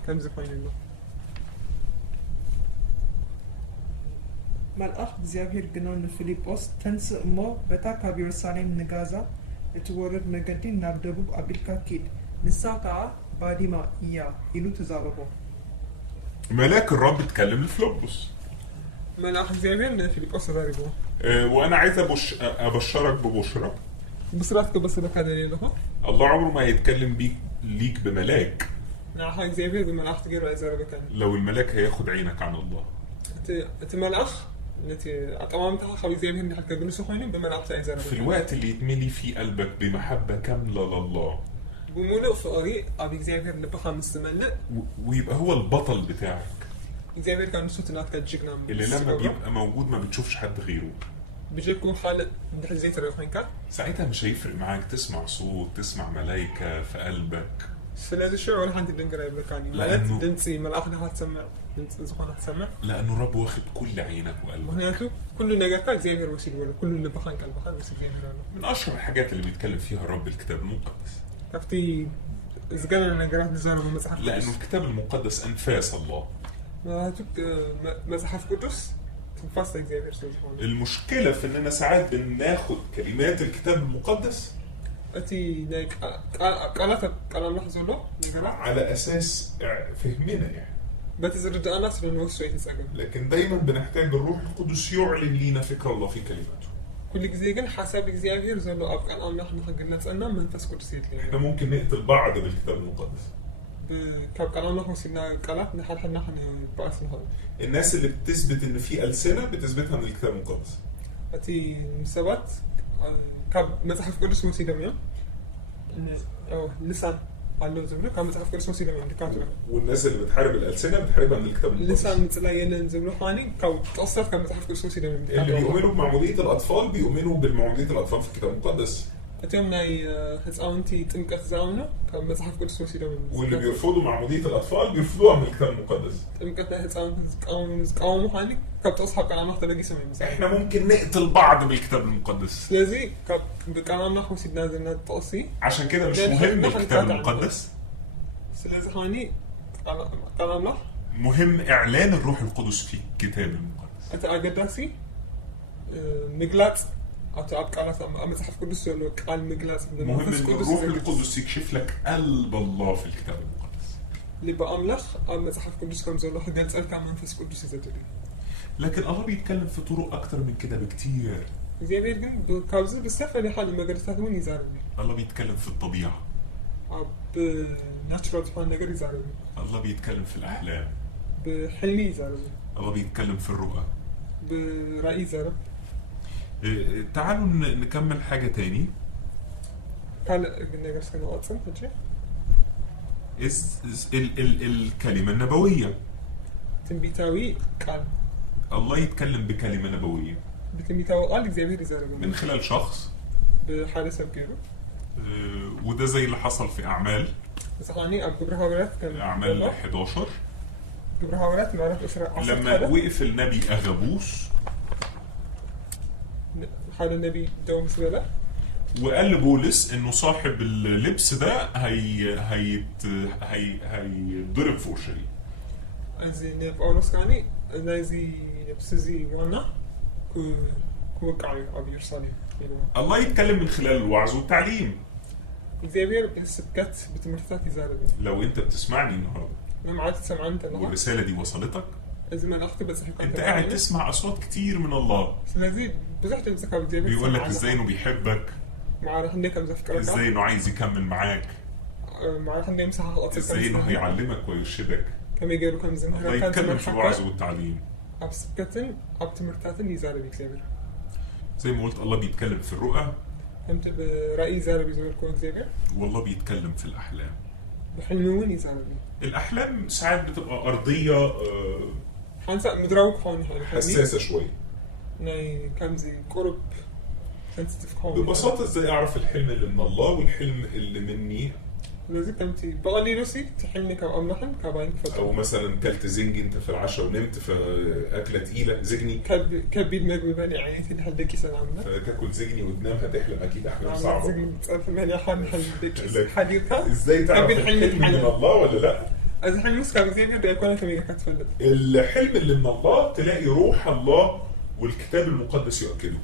كم زخين له. መልአኽ እግዚአብሔር ግና ንፊልጶስ ተንስእ እሞ በታ ካብ ኢየሩሳሌም ንጋዛ እትወርድ መገዲ ናብ ደቡብ ኣቢልካ ኪድ ንሳ ከዓ ባዲማ እያ ኢሉ ተዛረቦ። ملاك الرب اتكلم لفيلبس. ملاك إكزيفير لفيلጶس تزاربه. وأنا عايز أبشرك ببشرة. بصراتك بس لك هذا ليه الله عمره ما يتكلم بيك ليك بملاك. نعم إكزيفير بملاك تجرب إزاربك. لو الملاك هياخد عينك عن الله. أنت ملاك نتي أطعمتها خبي زي بهم حتى بنسوا خوينين بملاك إزاربك. في الوقت اللي يتملي فيه قلبك بمحبة كاملة لله. بمولو فقري أبي إكزيفير نبقى مستملة. ويبقى هو البطل بتاعك. إكزيفير كان صوت ناس كتجيكنا. اللي لما بيبقى موجود ما بتشوفش حد غيره. بيجيكم حالة نحن زي ترى كا. ساعتها مش هيفرق معاك تسمع صوت تسمع ملايكة في قلبك. فلازم شو ولا حد يدنقر يبلكاني. لأنه دنسي ملاك ده هتسمع. دنسي زخانة هتسمع. لأنه الرب واخد كل عينك وقلبك. وهناكو كل نجاكا إكزيفير وسيل ولا كل اللي بخان قلب بخان وسيل إكزيفير. من أشهر الحاجات اللي بيتكلم فيها الرب الكتاب المقدس. كفتي إذا قالنا نجارات نزارة بمسحة. لأنه الكتاب المقدس أنفاس الله. ما تك مسحة قدس. المشكلة في إننا ساعات بناخد كلمات الكتاب المقدس أتي ناك كلام لحظة له على أساس فهمنا يعني. بتزرد أنا سر النص شوية تسأل. لكن دايما بنحتاج الروح القدس يعلن لينا فكرة الله في كلماته. كل جزء جن حسب إግዚአብሔር ዘሎ ኣብ ቃል ኣምላኽ ንኽግለጸልና መንፈስ ቅዱስ የድልየና احنا ممكن نقتل بعض بالكتاب المقدس. ካብ ቃል ኣምላኽ ወሲድና ቃላት ንሓድሕድና ክንበኣስ ንኽእል الناس اللي بتثبت ان في ألسنة بتثبتها من الكتاب المقدس. እቲ ሰባት ካብ መጽሓፍ ቅዱስ ወሲዶም እዮም ልሳን አለው ዝብሉ ካብ መጽሓፍ ቅዱስ ወሲዶም እዮም ዲካትሎ والناس اللي بتحارب الألسنة بتحاربها من الكتاب المقدس. ልሳን ምጽላይ የለን ዝብሉ ኻኒ ካብ ተወሰድ ካብ መጽሓፍ ቅዱስ ወሲዶም እዮም اللي بيؤمنوا بمعمودية الأطفال بيؤمنوا بمعمودية الأطفال في الكتاب المقدس. እቶም ናይ ህፃውንቲ ጥምቀት ዝኣምኑ ካብ መጽሓፍ ቅዱስ ወሲዶም እዮም واللي بيرفضوا معمودية الأطفال بيرفضوها من الكتاب المقدس. ጥምቀት ናይ ህፃውንቲ ዝቃወሙ ኻኒ ካብ ተወስሓብ ቃል ኣምላኽ ተለጊሶም እዮም احنا ممكن نقتل بعض بالكتاب المقدس. ስለዚ ካብ ብቃል ኣምላኽ ወሲድና ዘለና ጥቕሲ عشان كده مش مهم الكتاب المقدس. ስለዚ ኻኒ ቃል ኣምላኽ مهم إعلان الروح القدس في الكتاب المقدس. እቲ ኣገዳሲ ምግላጽ أو أب قالت أما صحف قدس ولا قال مجلس مهم إن الروح القدس يكشف لك قلب الله في الكتاب المقدس. اللي بأملخ أما صحف قدس كم زلوا خد ينسأل كم منفس قدس يزدري. لكن الله بيتكلم في طرق أكتر من كده بكتير. زي بيرجن بكابز بالسفر اللي حالي ما قدرت تهون يزارني. الله بيتكلم في الطبيعة. أب ناتشرال فان نقدر يزارني. الله بيتكلم في الأحلام. بحلمي يزارني. الله بيتكلم في الرؤى. برأي زارب. تعالوا نكمل حاجة تاني. قال قلنا بس كنا أتصل هجى. الكلمة النبوية. تنبيتاوي قال. الله يتكلم بكلمة نبوية. بتنبيتاوي قال زي ما يزارب. من خلال شخص. بحادثة بكيرو. وده زي اللي حصل في أعمال. بس خلاني أب جبرهاورات كان. أعمال 11. جبرهاورات معرف إسراء. لما وقف النبي أغابوس. حال النبي دوم سبلا وقال لبولس انه صاحب اللبس ده هيضرب في اورشليم. زي بولس كاني زي لبس زي وانا كوقع ابي يرسلين. الله يتكلم من خلال الوعظ والتعليم. زي السبكات بتمرتات يزارب. لو انت بتسمعني النهارده انا ما عاد سمعني انت والرساله دي وصلتك لازم انا اختي بس انت قاعد تسمع اصوات كتير من الله. لازم بزحت امسكها بدي بيقول لك ازاي انه بيحبك، مع راح عندك امسكها ازاي انه عايز يكمل معاك، مع راح عندي امسحها ازاي انه هيعلمك ويرشدك. كم يقولوا كم زمان الله يتكلم في الوعظ والتعليم. اب سبكتن اب تمرتاتن يزارب يكلمر زي ما قلت الله بيتكلم في الرؤى. انت برأي زارب يزور كون زيبر. والله بيتكلم في الاحلام. بحلمون يزارب. الاحلام ساعات بتبقى ارضيه حنسى مدروك هون حساسه شوي. ناي كم زي قرب سنسيتيف هون. ببساطه ازاي اعرف الحلم اللي من الله والحلم اللي مني؟ لازم تمتي بقالي روسي تحلني كأمنحن كباين فترة. او مثلا كلت زنجي انت في العشاء ونمت في اكله تقيله زجني. كبيد ما بيباني عينتي لحدك سنه عمنا. فتاكل زجني وتنام هتحلم اكيد احلام صعبه. زجني بتصرف مالي حال حدك حديقه. ازاي تعرف الحلم من الله ولا لا؟ اذا حلم مسكر زي بده يكون كم يكتفلت. الحلم اللي من الله تلاقي روح الله والكتاب المقدس يؤكده.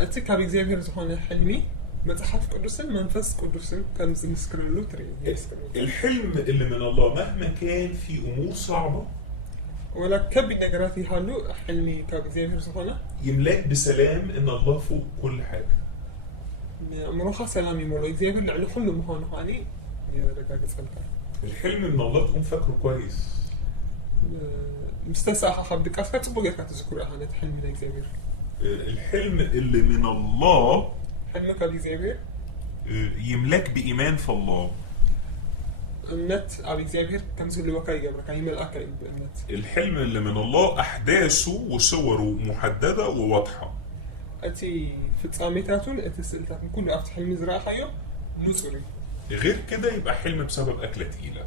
انت كابي زي غير زخون حلمي متحف قدسن منفس قدسن كان مسكر له تري. الحلم اللي من الله مهما كان في امور صعبه ولا كبي نجراتي حلو حلمي كابي زي غير زخونه يملاك بسلام ان الله فوق كل حاجه. مروحه سلامي مولى زي غير على كل مهون هاني يا رجاك سلطه. الحلم من الله تكون فاكره كويس. مستساح حبك افكار تبغى تذكر انا حلمي لك زي غير. الحلم اللي من الله حلمك ابي زي غير يملاك بايمان في الله. النت ابي زي غير كم زي الوكاي قبلك يمل اكل بالنت. الحلم اللي من الله احداثه وصوره محدده وواضحه. اتي في تصاميتاتون اتي سلتاتن كله افتح حلم زراعه حيو مصري. غير كده يبقى حلم بسبب اكله تقيله.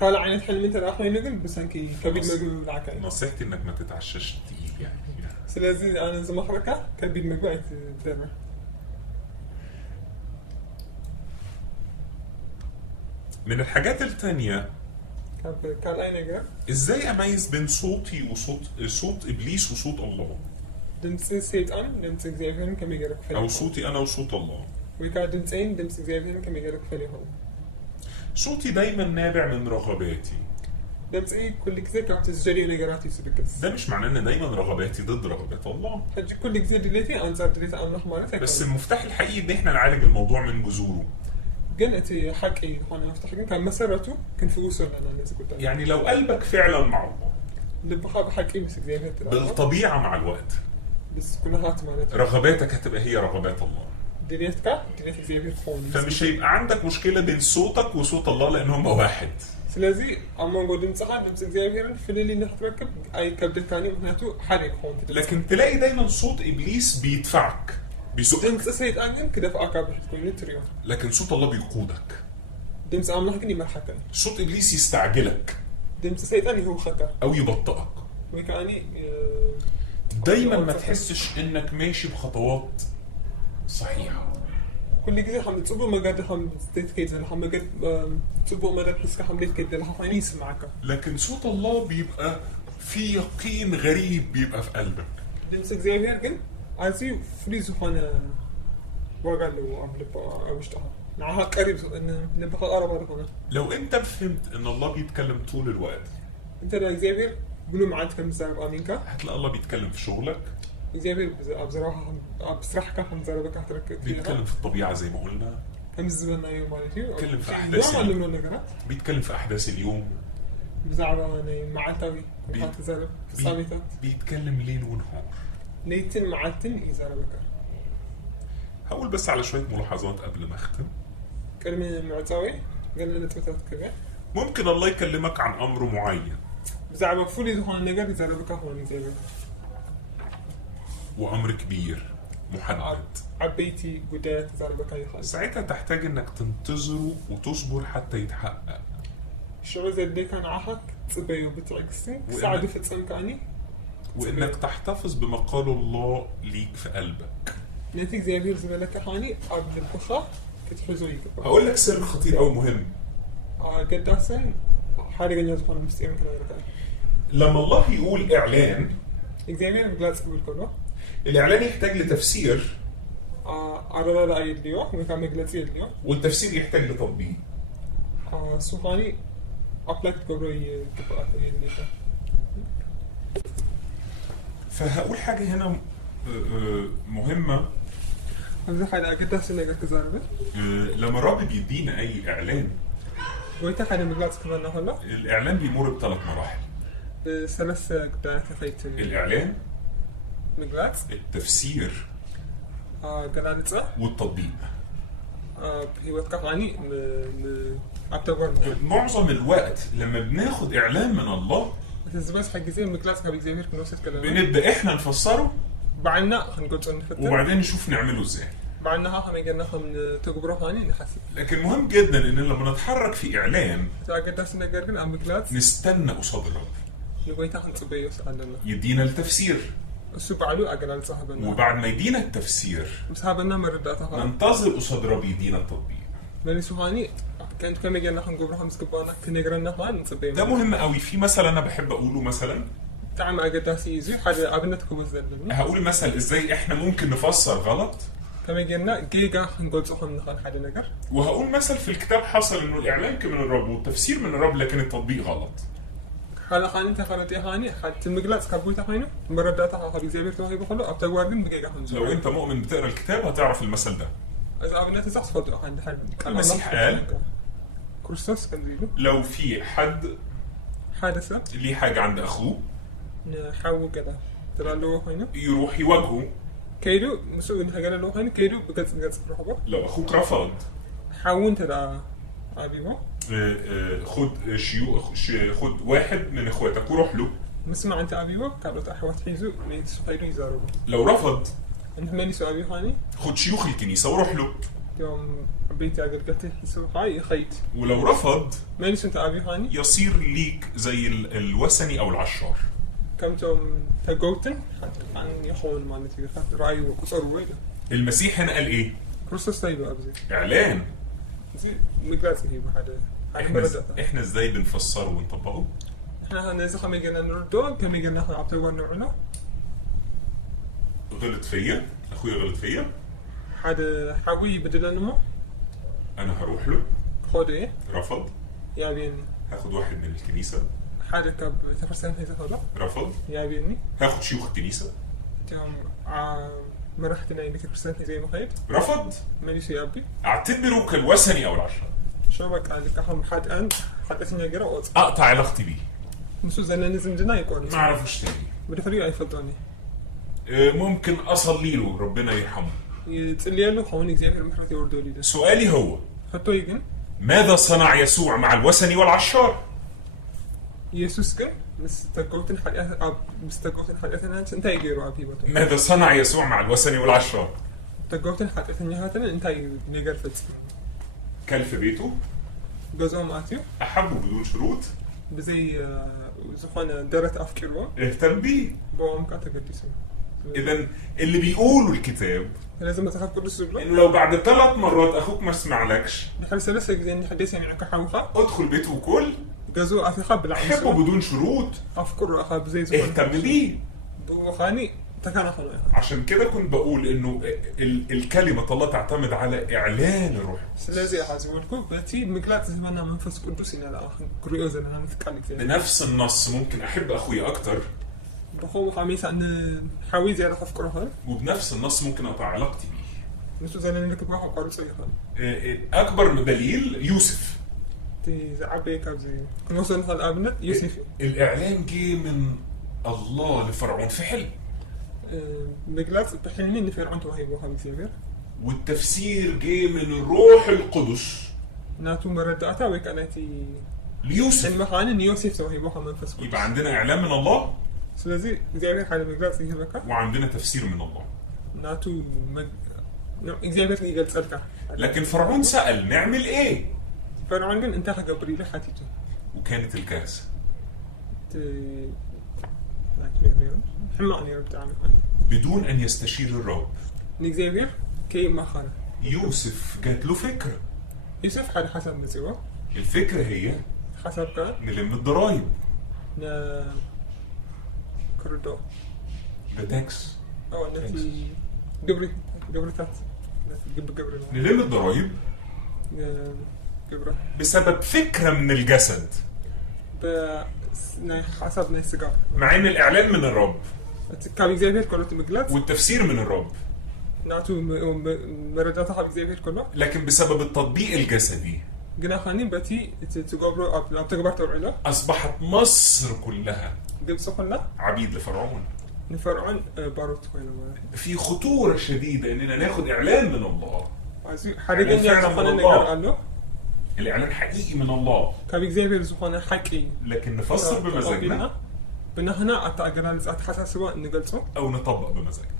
قال عينت حلم انت الاخر ينقل بس انكي كبير مقبول العكاي. نصيحتي انك ما تتعشاش تقيل يعني. سلازي انا زي مخركه كبير مقبول تدرب. من الحاجات التانية كان اي نجا ازاي اميز بين صوتي صوت ابليس وصوت الله؟ دمس سيطان دمس زيفن كم يجرك فلي او صوتي انا وصوت الله. ويكاد دمسين دمس زيفن كم يجرك فلي هون. صوتي دايما نابع من رغباتي. دمسي كل كذا كانت تسجلي نجاراتي سبكس ده مش معناه ان دايما رغباتي ضد رغبات الله، حجي كل كذا دليتي أنصار دليتي أنا مالتها بس المفتاح الحقيقي ان احنا نعالج الموضوع من جذوره. قلت حكي وانا افتح كان مسارته كان في وصول انا الناس قلت يعني لو قلبك فعلا مع الله اللي بحب حكي بس زي هيك بالطبيعه مع الوقت بس كلها مالتها رغباتك هتبقى هي رغبات الله، دليتك دليتي زي هيك فون فمش هيبقى عندك مشكله بين صوتك وصوت الله لان هم واحد. سلازي اما نقول انصحاب نمسك زي هيك في اللي نحتركب اي كبد ثاني معناته حرك هون لكن تلاقي دايما صوت ابليس بيدفعك بيزقك، دمس سيد انجم كده في اكابر تكون نتريو لكن صوت الله بيقودك. دمس عم نحكي مرحكا صوت ابليس يستعجلك دمس سيد اني هو خطر او يبطئك. وكاني دايما ما تحسش انك ماشي بخطوات صحيحه. كل كذا حمد تصبوا ما قاعد حمد ستيت كيد انا حمد قاعد تصبوا ما تحس كحمد كيد لها فاني يسمعك لكن صوت الله بيبقى في يقين غريب بيبقى في قلبك. دمسك زي هيرجن عايزي فريز وانا وقال له قبل اشتغل معها قريب ان نبقى اقرب هنا. لو انت فهمت ان الله بيتكلم طول الوقت انت لو زي قولوا معاك كم سنه امينكا هتلاقي الله بيتكلم في شغلك، زي بصراحه بصراحه كم زربك هتركز بيتكلم في الطبيعه زي ما قلنا، كم زمان يوم مالتي بيتكلم في احداث اليوم بيتكلم في احداث اليوم بزعل انا معتوي زرب صامتات بيتكلم ليل ونهار ليتن معتن يزربك. هقول بس على شويه ملاحظات قبل ما اختم. كلمه معتوي قال لنا تبتات كذا ممكن الله يكلمك عن امر معين بزعل فولي هون نجار يزربك هون زي وامر كبير محدد عبيتي قدات زربك اي حاجه ساعتها تحتاج انك تنتظره وتصبر حتى يتحقق. الشغل زي دي كان عحك تصبيو بتعكسي ساعدوا في تسمكاني وانك تحتفظ بما قال الله ليك في قلبك. نتيجة زي بير زميلك حاني قبل البخة كتحزوي. هقول لك سر خطير أو مهم. قداسن حاجة جنجز خانم مستقيم كنا نركان. لما الله يقول إعلان إكزامين بجلس يقول كله. الإعلان يحتاج لتفسير. عرض لا أي اليوم مكان مجلسي اليوم. والتفسير يحتاج لتطبيق. سوخاني أبلك كبري تبقى يديك. فهقول حاجة هنا مهمة. أنا حاجة قداسن نجار كزاربة. لما الرب بيدينا أي إعلان. ويتا حاجة مجلس كمان نهلا. الإعلان بيمر بثلاث مراحل. ثلاث قداسن خيط. الإعلان. مجلس. التفسير. قلالتة. والتطبيق. بهيوت كهاني معظم الوقت لما بناخد إعلان من الله. بس حق زي مجلس كابي زي هيك نوصل كلام. بنبدأ إحنا نفسره. بعدنا هنقول نفتح. وبعدين نشوف نعمله إزاي. بعدنا هم يجينا هم تجبره هاني نحسب. لكن مهم جدا إن لما نتحرك في إعلان. تأكد ناس نجارين عم مجلس. نستنى قصاد الرب. نبغيتها هنصبيه عندنا. يدينا التفسير. السوق علو أجل على صاحبنا. وبعد ما يدينا التفسير. صاحبنا مرداتها. ننتظر قصاد الرب يدينا التطبيق. مالي سوهاني كانت كم يجينا هنقول رح مسكبانا كنجرنا هان نصبيه. ده مهم قوي. في مثل أنا بحب أقوله مثلا. تعم أجد تاسيزي حاجة أبنتكم الزلمة. هقول مثل إزاي إحنا ممكن نفسر غلط. كم يجينا جيجا هنقول صحن نخان حاجة نجر. وهقول مثل في الكتاب حصل إنه الإعلان كان من الرب والتفسير من الرب لكن التطبيق غلط. هلا خاني تخلتي هاني حتى المجلس كابوتا هينو مرداتها هذه زي بيرتو هي بخلو أبتجواردين دقيقة هنزل. لو أنت مؤمن بتقرأ الكتاب هتعرف المثل ده. إذا أبنت تزحف فضو عند حد. المسيح قال. كورسوس كان زيلو. لو في حد. حادثة. ليه حاجة عند أخوه. نحاول كده. ترى له هينو. يروح يواجهه. كيدو مسؤول إنها قال له هينو كيدو بقص رحبه. لو أخوك رفض. حاول ترى أبيه. خد خد واحد من اخواتك وروح له. مسمع انت ابيو قالوا تحوت حيزو من سخيرو يزارو. لو رفض انت مالي سو ابيو هاني خد شيوخ الكنيسه وروح له. يوم بيتي قلت يسوي هاي خيط. ولو رفض مالي انت ابيو هاني يصير ليك زي الوثني او العشار. كم توم تجوتن عن يخون ما نتيجه راي وقصر وين. المسيح هنا قال ايه؟ كروسوس تايلو ابزي اعلان. زي مقلاس هي بحدا. احنا ازاي بنفسره ونطبقه؟ احنا هنزل خمي جنا نردو كم جنا ناخذ عبتوا نوعنا. غلط فيا اخويا غلط فيا. حدا حاوي بدل نمو. انا هروح له. خد ايه؟ رفض. يا بيني. هاخد واحد من الكنيسه. حاجة كاب تفرسان هي هذا رفض. يا بيني هاخد شيوخ الكنيسة. تام مرحتنا إنك تفرسان زي ما خير رفض. ماليش يا أبي اعتبره كالوثني او العشرة. شو بك عندك أهم حد أن حدثني جرا وقت اقطع علاقتي بيه. مسو زنا نزم جنا يكون ما اعرفش تاني. بدي فريق أي فضاني ممكن اصلي له ربنا يرحمه. يتسلي له حوالي زي المحرة يوردوا لي ده سؤالي هو حتى يجن ماذا صنع يسوع مع الوثني والعشار؟ يسوس كان مستقوتن حلقة مستقوتن حلقة أنت يجيروا أبي بطل ماذا صنع يسوع مع الوثني والعشار؟ تقوتن حلقة نهاية أنت يجير فتس كل في بيته. جزء ماتيو احبه بدون شروط. بزي زخانة درت أفكاره اهتم بيه. بوام كاتقديسه اذا اللي بيقوله الكتاب لازم تخاف كل سبله انه لو بعد 3 مرات اخوك ما سمعلكش بحال سلسة زين حديث يعني كحوخة ادخل بيته وكل. جزء أفكار بالعكس حبه بدون شروط. أفكار أخاب زي زخانة اهتم بيه. بوخاني تكان خلاص عشان كده كنت بقول انه الكلمة الله تعتمد على اعلان الروح. سلازي حازمونكم بتي مقلات زماننا منفس قدوس إلى الآخر كريوزا أنا نتكلم فيها بنفس النص ممكن احب اخويا اكتر. بخو خميس أن حاوي زي رخف كرهان وبنفس النص ممكن اقطع علاقتي بيه. نسو زي اللي كنت بحق قارو سيخان اكبر دليل يوسف. تي زعبي كابزي كن وصل نخل أبنت يوسف الاعلان جه من الله لفرعون في حلم. مقلات بحلمين إن فرعون توهي بوها بسيفير والتفسير جه من الروح القدس ناتو مرداتا ويكانتي ليوسف. المخان إن يوسف توهي بوها منفس قدوس يبقى عندنا اعلان من الله سلازي إكزابير حالة مقلات زي هبكا وعندنا تفسير من الله. ناتو إكزابير هي قلت سألك لكن فرعون سأل نعمل ايه؟ فرعون قال أنت حق بريلة حاتيتو وكانت الكارثة. حماني رب تعمل بدون ان يستشير الرب. إكزابير كي ما خانه يوسف جات له فكرة. يوسف حال حسب مسوى الفكرة هي حسب كان نلم الضرايب. نا كردو ده تاكس. أو نتي قبرتات قبر نلم الضرايب قبره بسبب فكرة من الجسد. حسب ناس سجار مع ان الاعلان من الرب كان إكزابير كله تمقلات والتفسير من الرب. ناتو مرداتا حق إكزابير كله لكن بسبب التطبيق الجسدي قنا خاني بتي تقبروا أب تقبر توعيله اصبحت مصر كلها قبل سخنا عبيد لفرعون. نفرعون باروت وينه في خطورة شديدة اننا ناخد اعلان من الله. حريقين فعلاً يا من سخنا الله. نقدر قال له الاعلان حقيقي من الله كان إكزابير سخنا حكي لكن نفسر بمزاجنا بنا هنا أتأجر لزات حساسوا نقلته او نطبق بمزاجنا.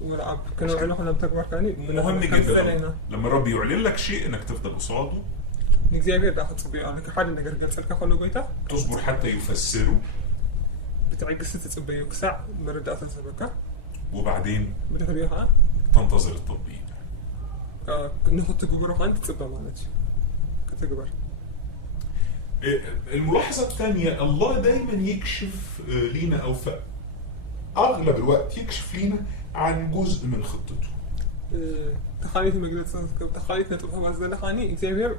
ولا أب كانوا على حنا بتكبر كاني مهم جدا لما الرب يعلن لك شيء انك تفضل قصاده. إكزابير ده حتصبي على كحال نقدر قلت لك خلوا بيته تصبر حتى يفسروا بتاعي قصة تصبي كساع مردات سبكة وبعدين بتخليها تنتظر التطبيق. نحط جبر وخان تصبى مالك كتجبر. الملاحظة الثانية الله دايما يكشف لينا او في اغلب الوقت يكشف لينا عن جزء من خطته. تخليت مجلس تخليت نتوهم أزدنا خاني إكزابير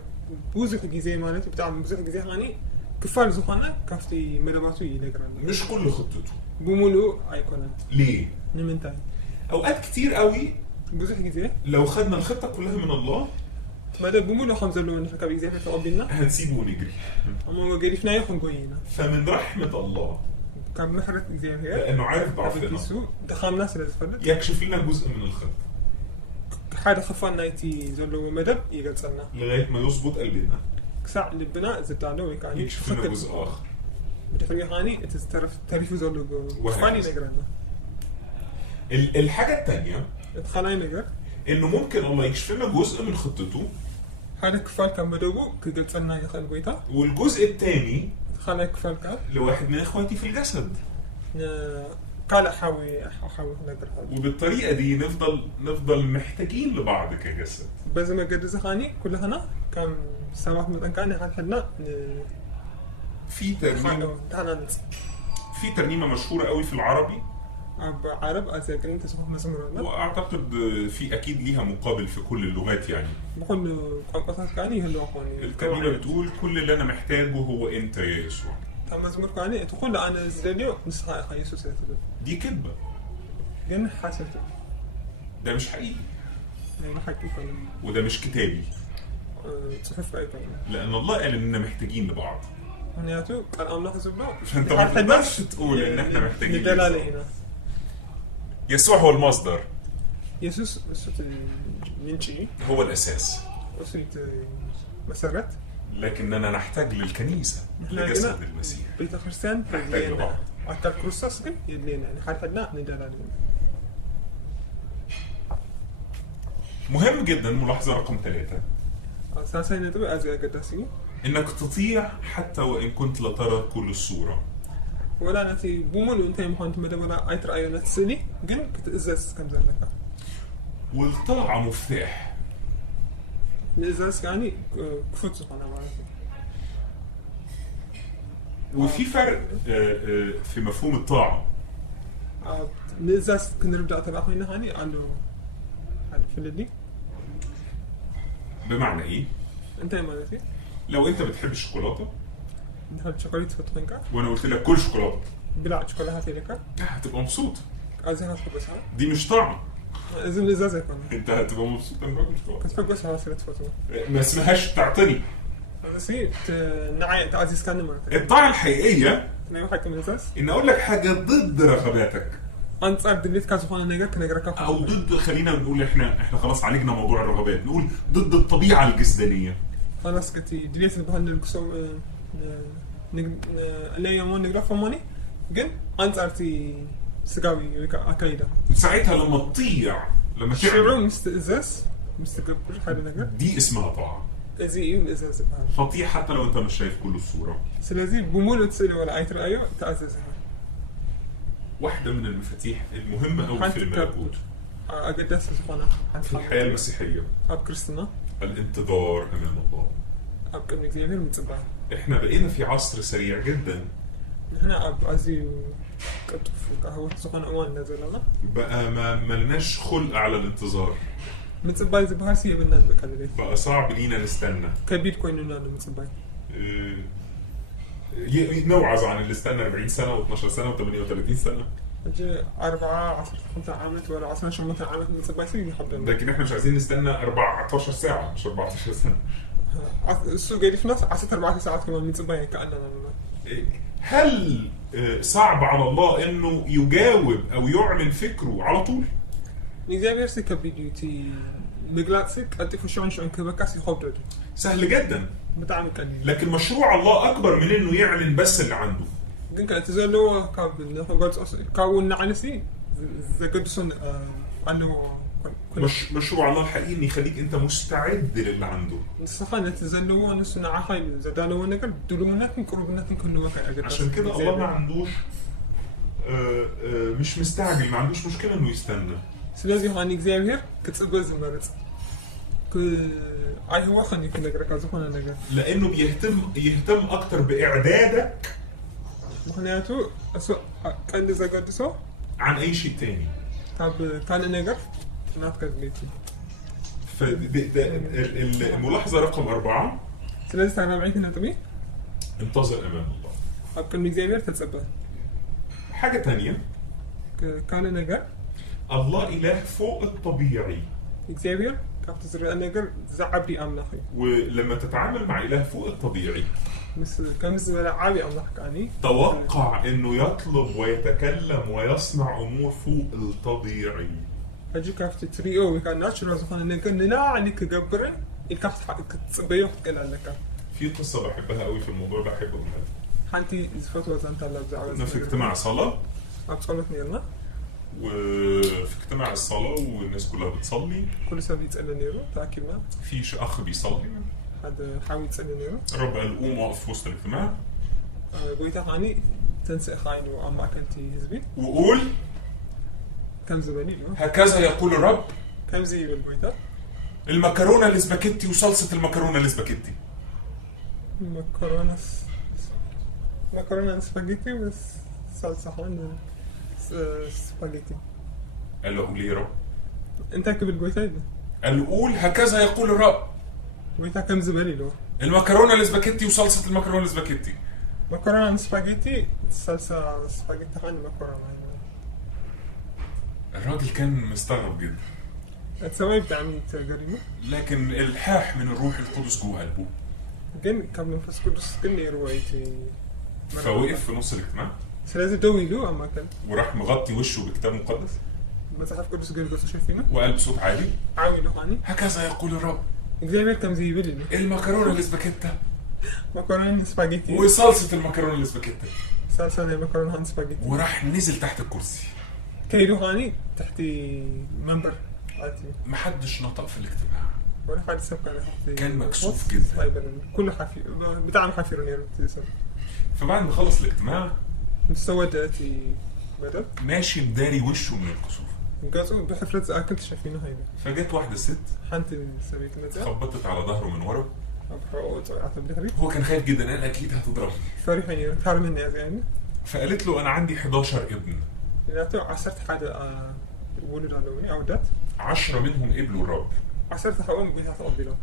بوزك جزء مالك بتاع بوزك جزء خاني كفار زخانة كفتي مداماتو يلقرن مش كل خطته. بمولو أيقونات ليه؟ نمنتاي اوقات كتير قوي بوزك جزء لو خدنا الخطة كلها من الله ماذا بمولو خمسة لون نحكي إكزابير تقبلنا هنسيبه ونجري. أما قريفنا يخون قوينا فمن رحمة الله كان محرك إكزابير لانه عارف ضعفنا دخل ناس لازفلت يكشف لنا جزء من الخطة حدا خفان نايتي زلوا مدب يقلصنا لغاية ما يظبط قلبنا كساع للبناء زبطانه ويكاني يكشف لنا جزء آخر. بتخلي هاني تعرفوا زلوا خفاني نقرنا. الحاجة الثانية خلاي نقر إنه ممكن الله يكشف لنا جزء من خطته. هذا كفال كان مدوبو كقلصنا يخل بيتا. والجزء الثاني خلاي كفال كان لواحد من إخواتي في الجسد. قال أحاول نقدر هذا. وبالطريقة دي نفضل محتاجين لبعض كجسد. بس ما قد زخاني كلها هنا كان سواء مثلا كان حدنا في ترنيمة مشهورة قوي في العربي. عرب أزاكرين تسمح مزمرنا. وأعتقد في أكيد ليها مقابل في كل اللغات يعني. بقول قصص كاني هلو أخواني. الترنيمة بتقول كل اللي أنا محتاجه هو أنت يا يسوع. تام مزمور كاني تقول أنا زليو نسخة أخي يسوع سيتبه دي كذبة، جن حاسته ده مش حقيقي يعني حكي كلام وده مش كتابي، صحف أي كلام لأن الله قال إننا محتاجين لبعض. هنياتو كان أملاح زبلو فأنت ما تقدرش تقول إن إحنا محتاجين ندلالة ليسوع. هنا يسوع هو المصدر، يسوس وصلت منشي هو الأساس، وصلت مسرت لكننا نحتاج للكنيسة لجسد المسيح. بيت الخرسان نحتاج لبعض. أكل كروساس كن يدلين يعني حدنا ندلالة مهم جدا ملاحظة رقم 3 أساسا ندوي أزي قداسي إنك تطيع حتى وإن كنت لا ترى كل الصورة. ولا نتي بومون وانتي مخانت مدى ولا أيتر أيونات سني قل كتأزاز كم زلك والطاعة مفتاح. الإزاز يعني كفوت سخانة معناته وفي فرق في مفهوم الطاعة. الإزاز كنا نبدأ تباخينا هاني عنده في اللي بمعنى إيه؟ انت مالتي لو أنت بتحب الشوكولاتة نحب شوكولاتة فتقنك وأنا قلت لك كل شوكولاتة بلا شوكولاتة لك هتبقى مبسوط. أزي هتفق بس دي مش طاعة. إذن الإزاز يكون أنت هتبقى مبسوط لما باكل شوكولاتة. كتفق بس على سيرة فتوى ما اسمهاش تعطني. بس هي نعي تعزيز كان مالتي الطاعة الحقيقية نعم حكي من الإزاز إن أقول لك حاجة ضد رغباتك أنت صار دليت كازوخانا نيجر كنيجر كافو او ضد، خلينا نقول احنا خلاص عالجنا موضوع الرغبات، نقول ضد الطبيعه الجسدانيه. أنا سكتي دليت بهن القسم اللي يومون نقرأ فماني قل أنت صارتي سقاوي ويكا أكيدا ساعتها لما تطيع، لما شعور تعمل، مستئزاز مستقبل حاجة نقرأ دي اسمها طاعه. إزي إيه الإزاز بهن فطيع حتى لو انت مش شايف كل الصوره. سلازي بمولو تسألي ولا أيتر أيو تأززها واحده من المفاتيح المهمه قوي في الملكوت أقدس سخانة في الحياه المسيحيه، أب كريستنا الانتظار امام الله. أب كم زي غير متصبح احنا بقينا في عصر سريع جدا، هنا أب أزي كتف قهوة سخانة أوان نزل لنا بقى ما ملناش خلق على الانتظار، متصبح زي بهارسية بالناس بكالوري بقى صعب لينا نستنى. كبير كوينو نانو متصبح نوعز عن اللي استنى 40 سنه و12 سنه و38 سنه. أجي 4 10 5 عامات ولا 10 شمتين عامات متصبح سيدي حبنا لكن احنا مش عايزين نستنى 14 ساعة مش 14 سنة. السوق قاعد في نفس 10 4 ساعات كمان متصبح كأننا هل صعب على الله انه يجاوب او يعلن فكره على طول؟ نيجي بيرسي كفيديو تي نجلاتسك أنت فشون شون كبكاسي خبرة سهل جدا، بتعمل كني لكن مشروع الله اكبر من انه يعلن بس اللي عنده. دينك أتزلوا كابل نحن قلت كاون نعنسي زي قدسون عنه مشروع الله الحقيقي انه يخليك انت مستعد للي عنده. نسخنا تزلوا نسنا عخايل زدالوا نقل دلومناتن قربناتن كله وقع أجد عشان كده الله ما عندوش مش مستعجل، ما عندوش مشكلة انه يستنى. سلازي هاني إكزابير كتصبح زمرت أي هو خني في نقرأ كازوخنا نقرأ لانه يهتم اكتر باعدادك مخنياتو أسوأ كان لزا قدسو عن اي شيء تاني. طب كان نقر نات كذليتي الملاحظة رقم 4 سلازي تعالى معيك نتبي انتظر امام الله. طب كان إكزابير تتصبح حاجة تانية، كان نقر الله إله فوق الطبيعي، إكزابير كافت زر نقر زعبي أملاخي ولما تتعامل مع إله فوق الطبيعي مثل كان مثل عابي أملاخ كاني توقع إنه يطلب ويتكلم ويصنع أمور فوق الطبيعي. أجي كافت تريو وكان ناتشرال زخنا نقر نلا عليك جبرن الكافت حقك تصبيه وتقل لك. في قصة بحبها قوي في الموضوع ده، أحب أقولها. حنتي زفتوا زنت الله بزعل. كنا في اجتماع صلاة، أتصلت نيرنا وفي اجتماع الصلاة والناس كلها بتصلي، كل سنة بيتسأل نيرو تأكيدنا فيش أخ بيصلي، هذا حاول يتسأل نيرو الرب قال قوم واقف في وسط الاجتماع قويتا هاني تنسى خاين وأما كنتي هزبي وقول كم زبالي هكذا يقول الرب كم زي بالقويتا المكرونة الاسباجيتي وصلصة المكرونة الاسباجيتي. مكرونة سباجيتي بس صلصة هون سباجيتي. قال له قول يا رب. انت بالقويتا ده قال له قول هكذا يقول الرب قويتا كم زبالي له المكرونة الاسباجيتي وصلصة المكرونة الاسباجيتي. مكرونة سباجيتي صلصة سباجيتي خاني مكرونة الراجل كان مستغرب جدا، تسوي بتعمل قريمة لكن الحاح من الروح القدس جوه قلبه، قن كم نفس قدس قني روايتي فوقف في نص الاجتماع سلازي دوي له أما كان وراح مغطي وشه بكتاب مقدس متحف قدس قل قدس شايفينه وقال بصوت عالي: عامل له خاني هكذا يقول الرب، إكزامير كم زي بلي المكرونه الاسباجيتا مكرونة سباجيتي وصلصه المكرونه الاسباجيتا. صلصة مكرونة هان سباجيتي وراح نزل تحت الكرسي، كيلو هاني تحتي منبر عادي محدش نطق في الاجتماع، ولا حد سبق على كان مكسوف جدا. كله حفي بتاع حفيرون يا رب. فبعد ما خلص الاجتماع مسوداتي بدل ماشي مداري وشه من الكسوف، قاصو بحفلة أكلت شايفينه هيدا فجت واحدة ست حنتي سويت مزاج خبطت على ظهره من ورا، أبحر عتب لي هو كان خايف جدا، قال اكيد هتضربني، فريحين يعني تعال مني يعني فقالت له انا عندي 11 ابن، لأنه عصرت حدا ولد علوي أودات 10 منهم قبلوا الرب عصرت حقهم بيها تقبله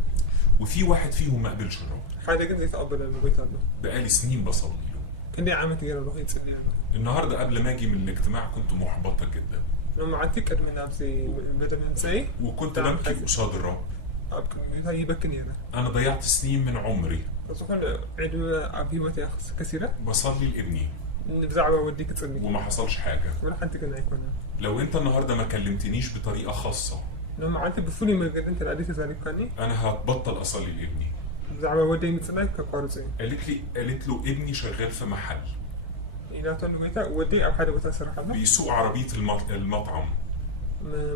وفي واحد فيهم ما قبلش الرب. حدا قد يتقبل البيت له بقالي سنين بصلي له. كني عملت غير الله يتصلي له النهارده قبل ما اجي من الاجتماع كنت محبطه جدا، لما عندك قد من نفسي بدل من سي وكنت ببكي قصاد الرب. أبكي هاي بكني أنا انا ضيعت سنين من عمري أظن عندما أبي متى كثيرة بصلي لابني بزعبة وديك تصلي وما حصلش حاجه. ولا حد كنا يكون لو انت النهارده ما كلمتنيش بطريقه خاصه لما عندك بفولي ما قد أنت العديد ذلك كاني انا هتبطل اصلي لابني. زعبة ودي مثلك كقارزين قالت له ابني شغال في محل إذا تنويتا ودي أو حدا بتأثر حدا بيسوق عربيه المطعم،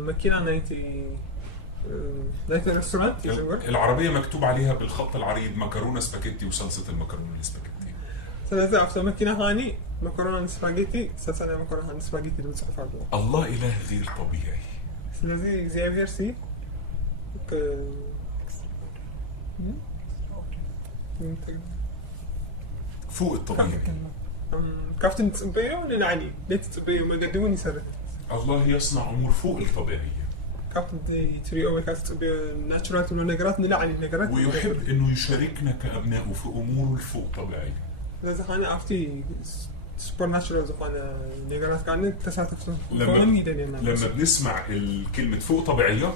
ماكينة نايتي رestaurant العربيه مكتوب عليها بالخط العريض مكرونه سباجيتي وصلصه المكرونه السباجيتي. ثلاثة أفضل ماكينة هاني مكرونة سباجيتي سلسلة مكرونة سباجيتي اللي بتصحف على الله إله غير طبيعي. سلازي زي فيرسي فوق الطبيعي. كافتن تصبيه لنعني ليت تصبيه ما قدموني سنة الله يصنع أمور فوق الطبيعية. كافتن تري أول كافتن تصبيه ناتشرات ولا نجارات نلعني نجارات ويحب إنه يشاركنا كأبنائه في أموره الفوق طبيعية. لازم أنا أفتي سوبر ناتشرال زخانة نجارات كانت تساعد لما بنسمع الكلمة فوق طبيعية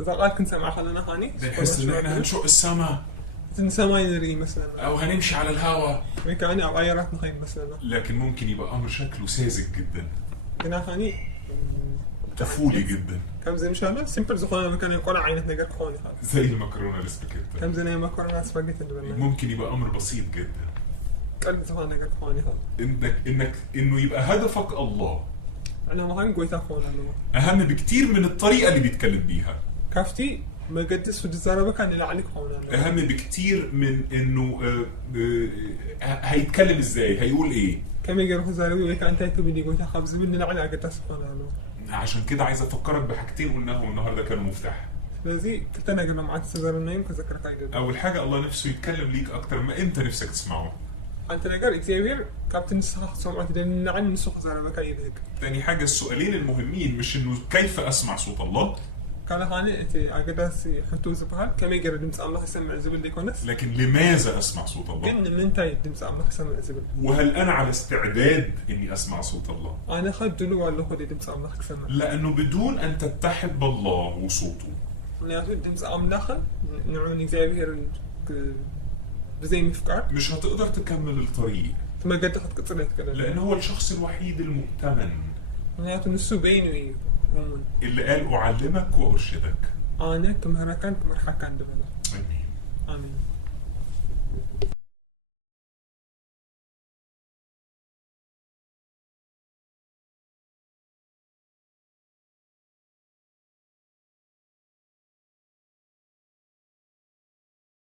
إذا قال كنت سامع خلنا هاني بنحس إن إحنا هنشق السماء السماء ينري مثلا أو هنمشي على الهواء ميكاني أو أيارات نخيل مثلا. لكن ممكن يبقى أمر شكله ساذج جدا هنا خاني طفولي جدا. كم زي مش هذا سيمبل زخانة مكان يقول عينة نجار خوني هذا زي المكرونة السباجيتي. كم زي مكرونة سباجيتي ممكن يبقى أمر بسيط جدا. قلب زخانة نجار خوني هذا إنه يبقى هدفك الله أنا ما هنقول تأخون أهم بكتير من الطريقة اللي بيتكلم بيها. كافتي ما قدس وجزارة كان اللي عليك هون أهم بكتير من إنه هيتكلم إزاي هيقول إيه. كم يجرح زاربي ويك أنت تبني قلت خبز مني لعلي قدس هون عشان كده عايز أفكرك بحاجتين قلناهم النهارده كانوا مفتاح. لذي كنت أنا قلنا معك سزار النايم كذكر قايد. أول حاجة الله نفسه يتكلم ليك أكتر ما أنت نفسك تسمعه. أنت نجار إكزيفير كابتن صح سمعت لأن عن نسخ زاربي قايد هيك. تاني حاجة السؤالين المهمين مش إنه كيف أسمع صوت الله. كان هاني أنت أقدس يحطوا زبها كم يجري دمس الله يسمع زبل ديكونس. لكن لماذا أسمع صوت الله؟ كن من أنت دمس الله يسمع زبل. وهل أنا على استعداد إني أسمع صوت الله؟ أنا خد دلو على خد دمس الله يسمع. لأنه بدون أن تتحد بالله وصوته. أنا أقول دمس الله نعوني إكزيفير بزي مفكر. مش هتقدر تكمل الطريق. ما قد أخذ قصرت كده. لأن هو الشخص الوحيد المؤتمن. أنا أقول نسوا بيني اللي قال أعلمك وأرشدك. أنا كمهركان كمرحكان دبلا. آمين. آمين.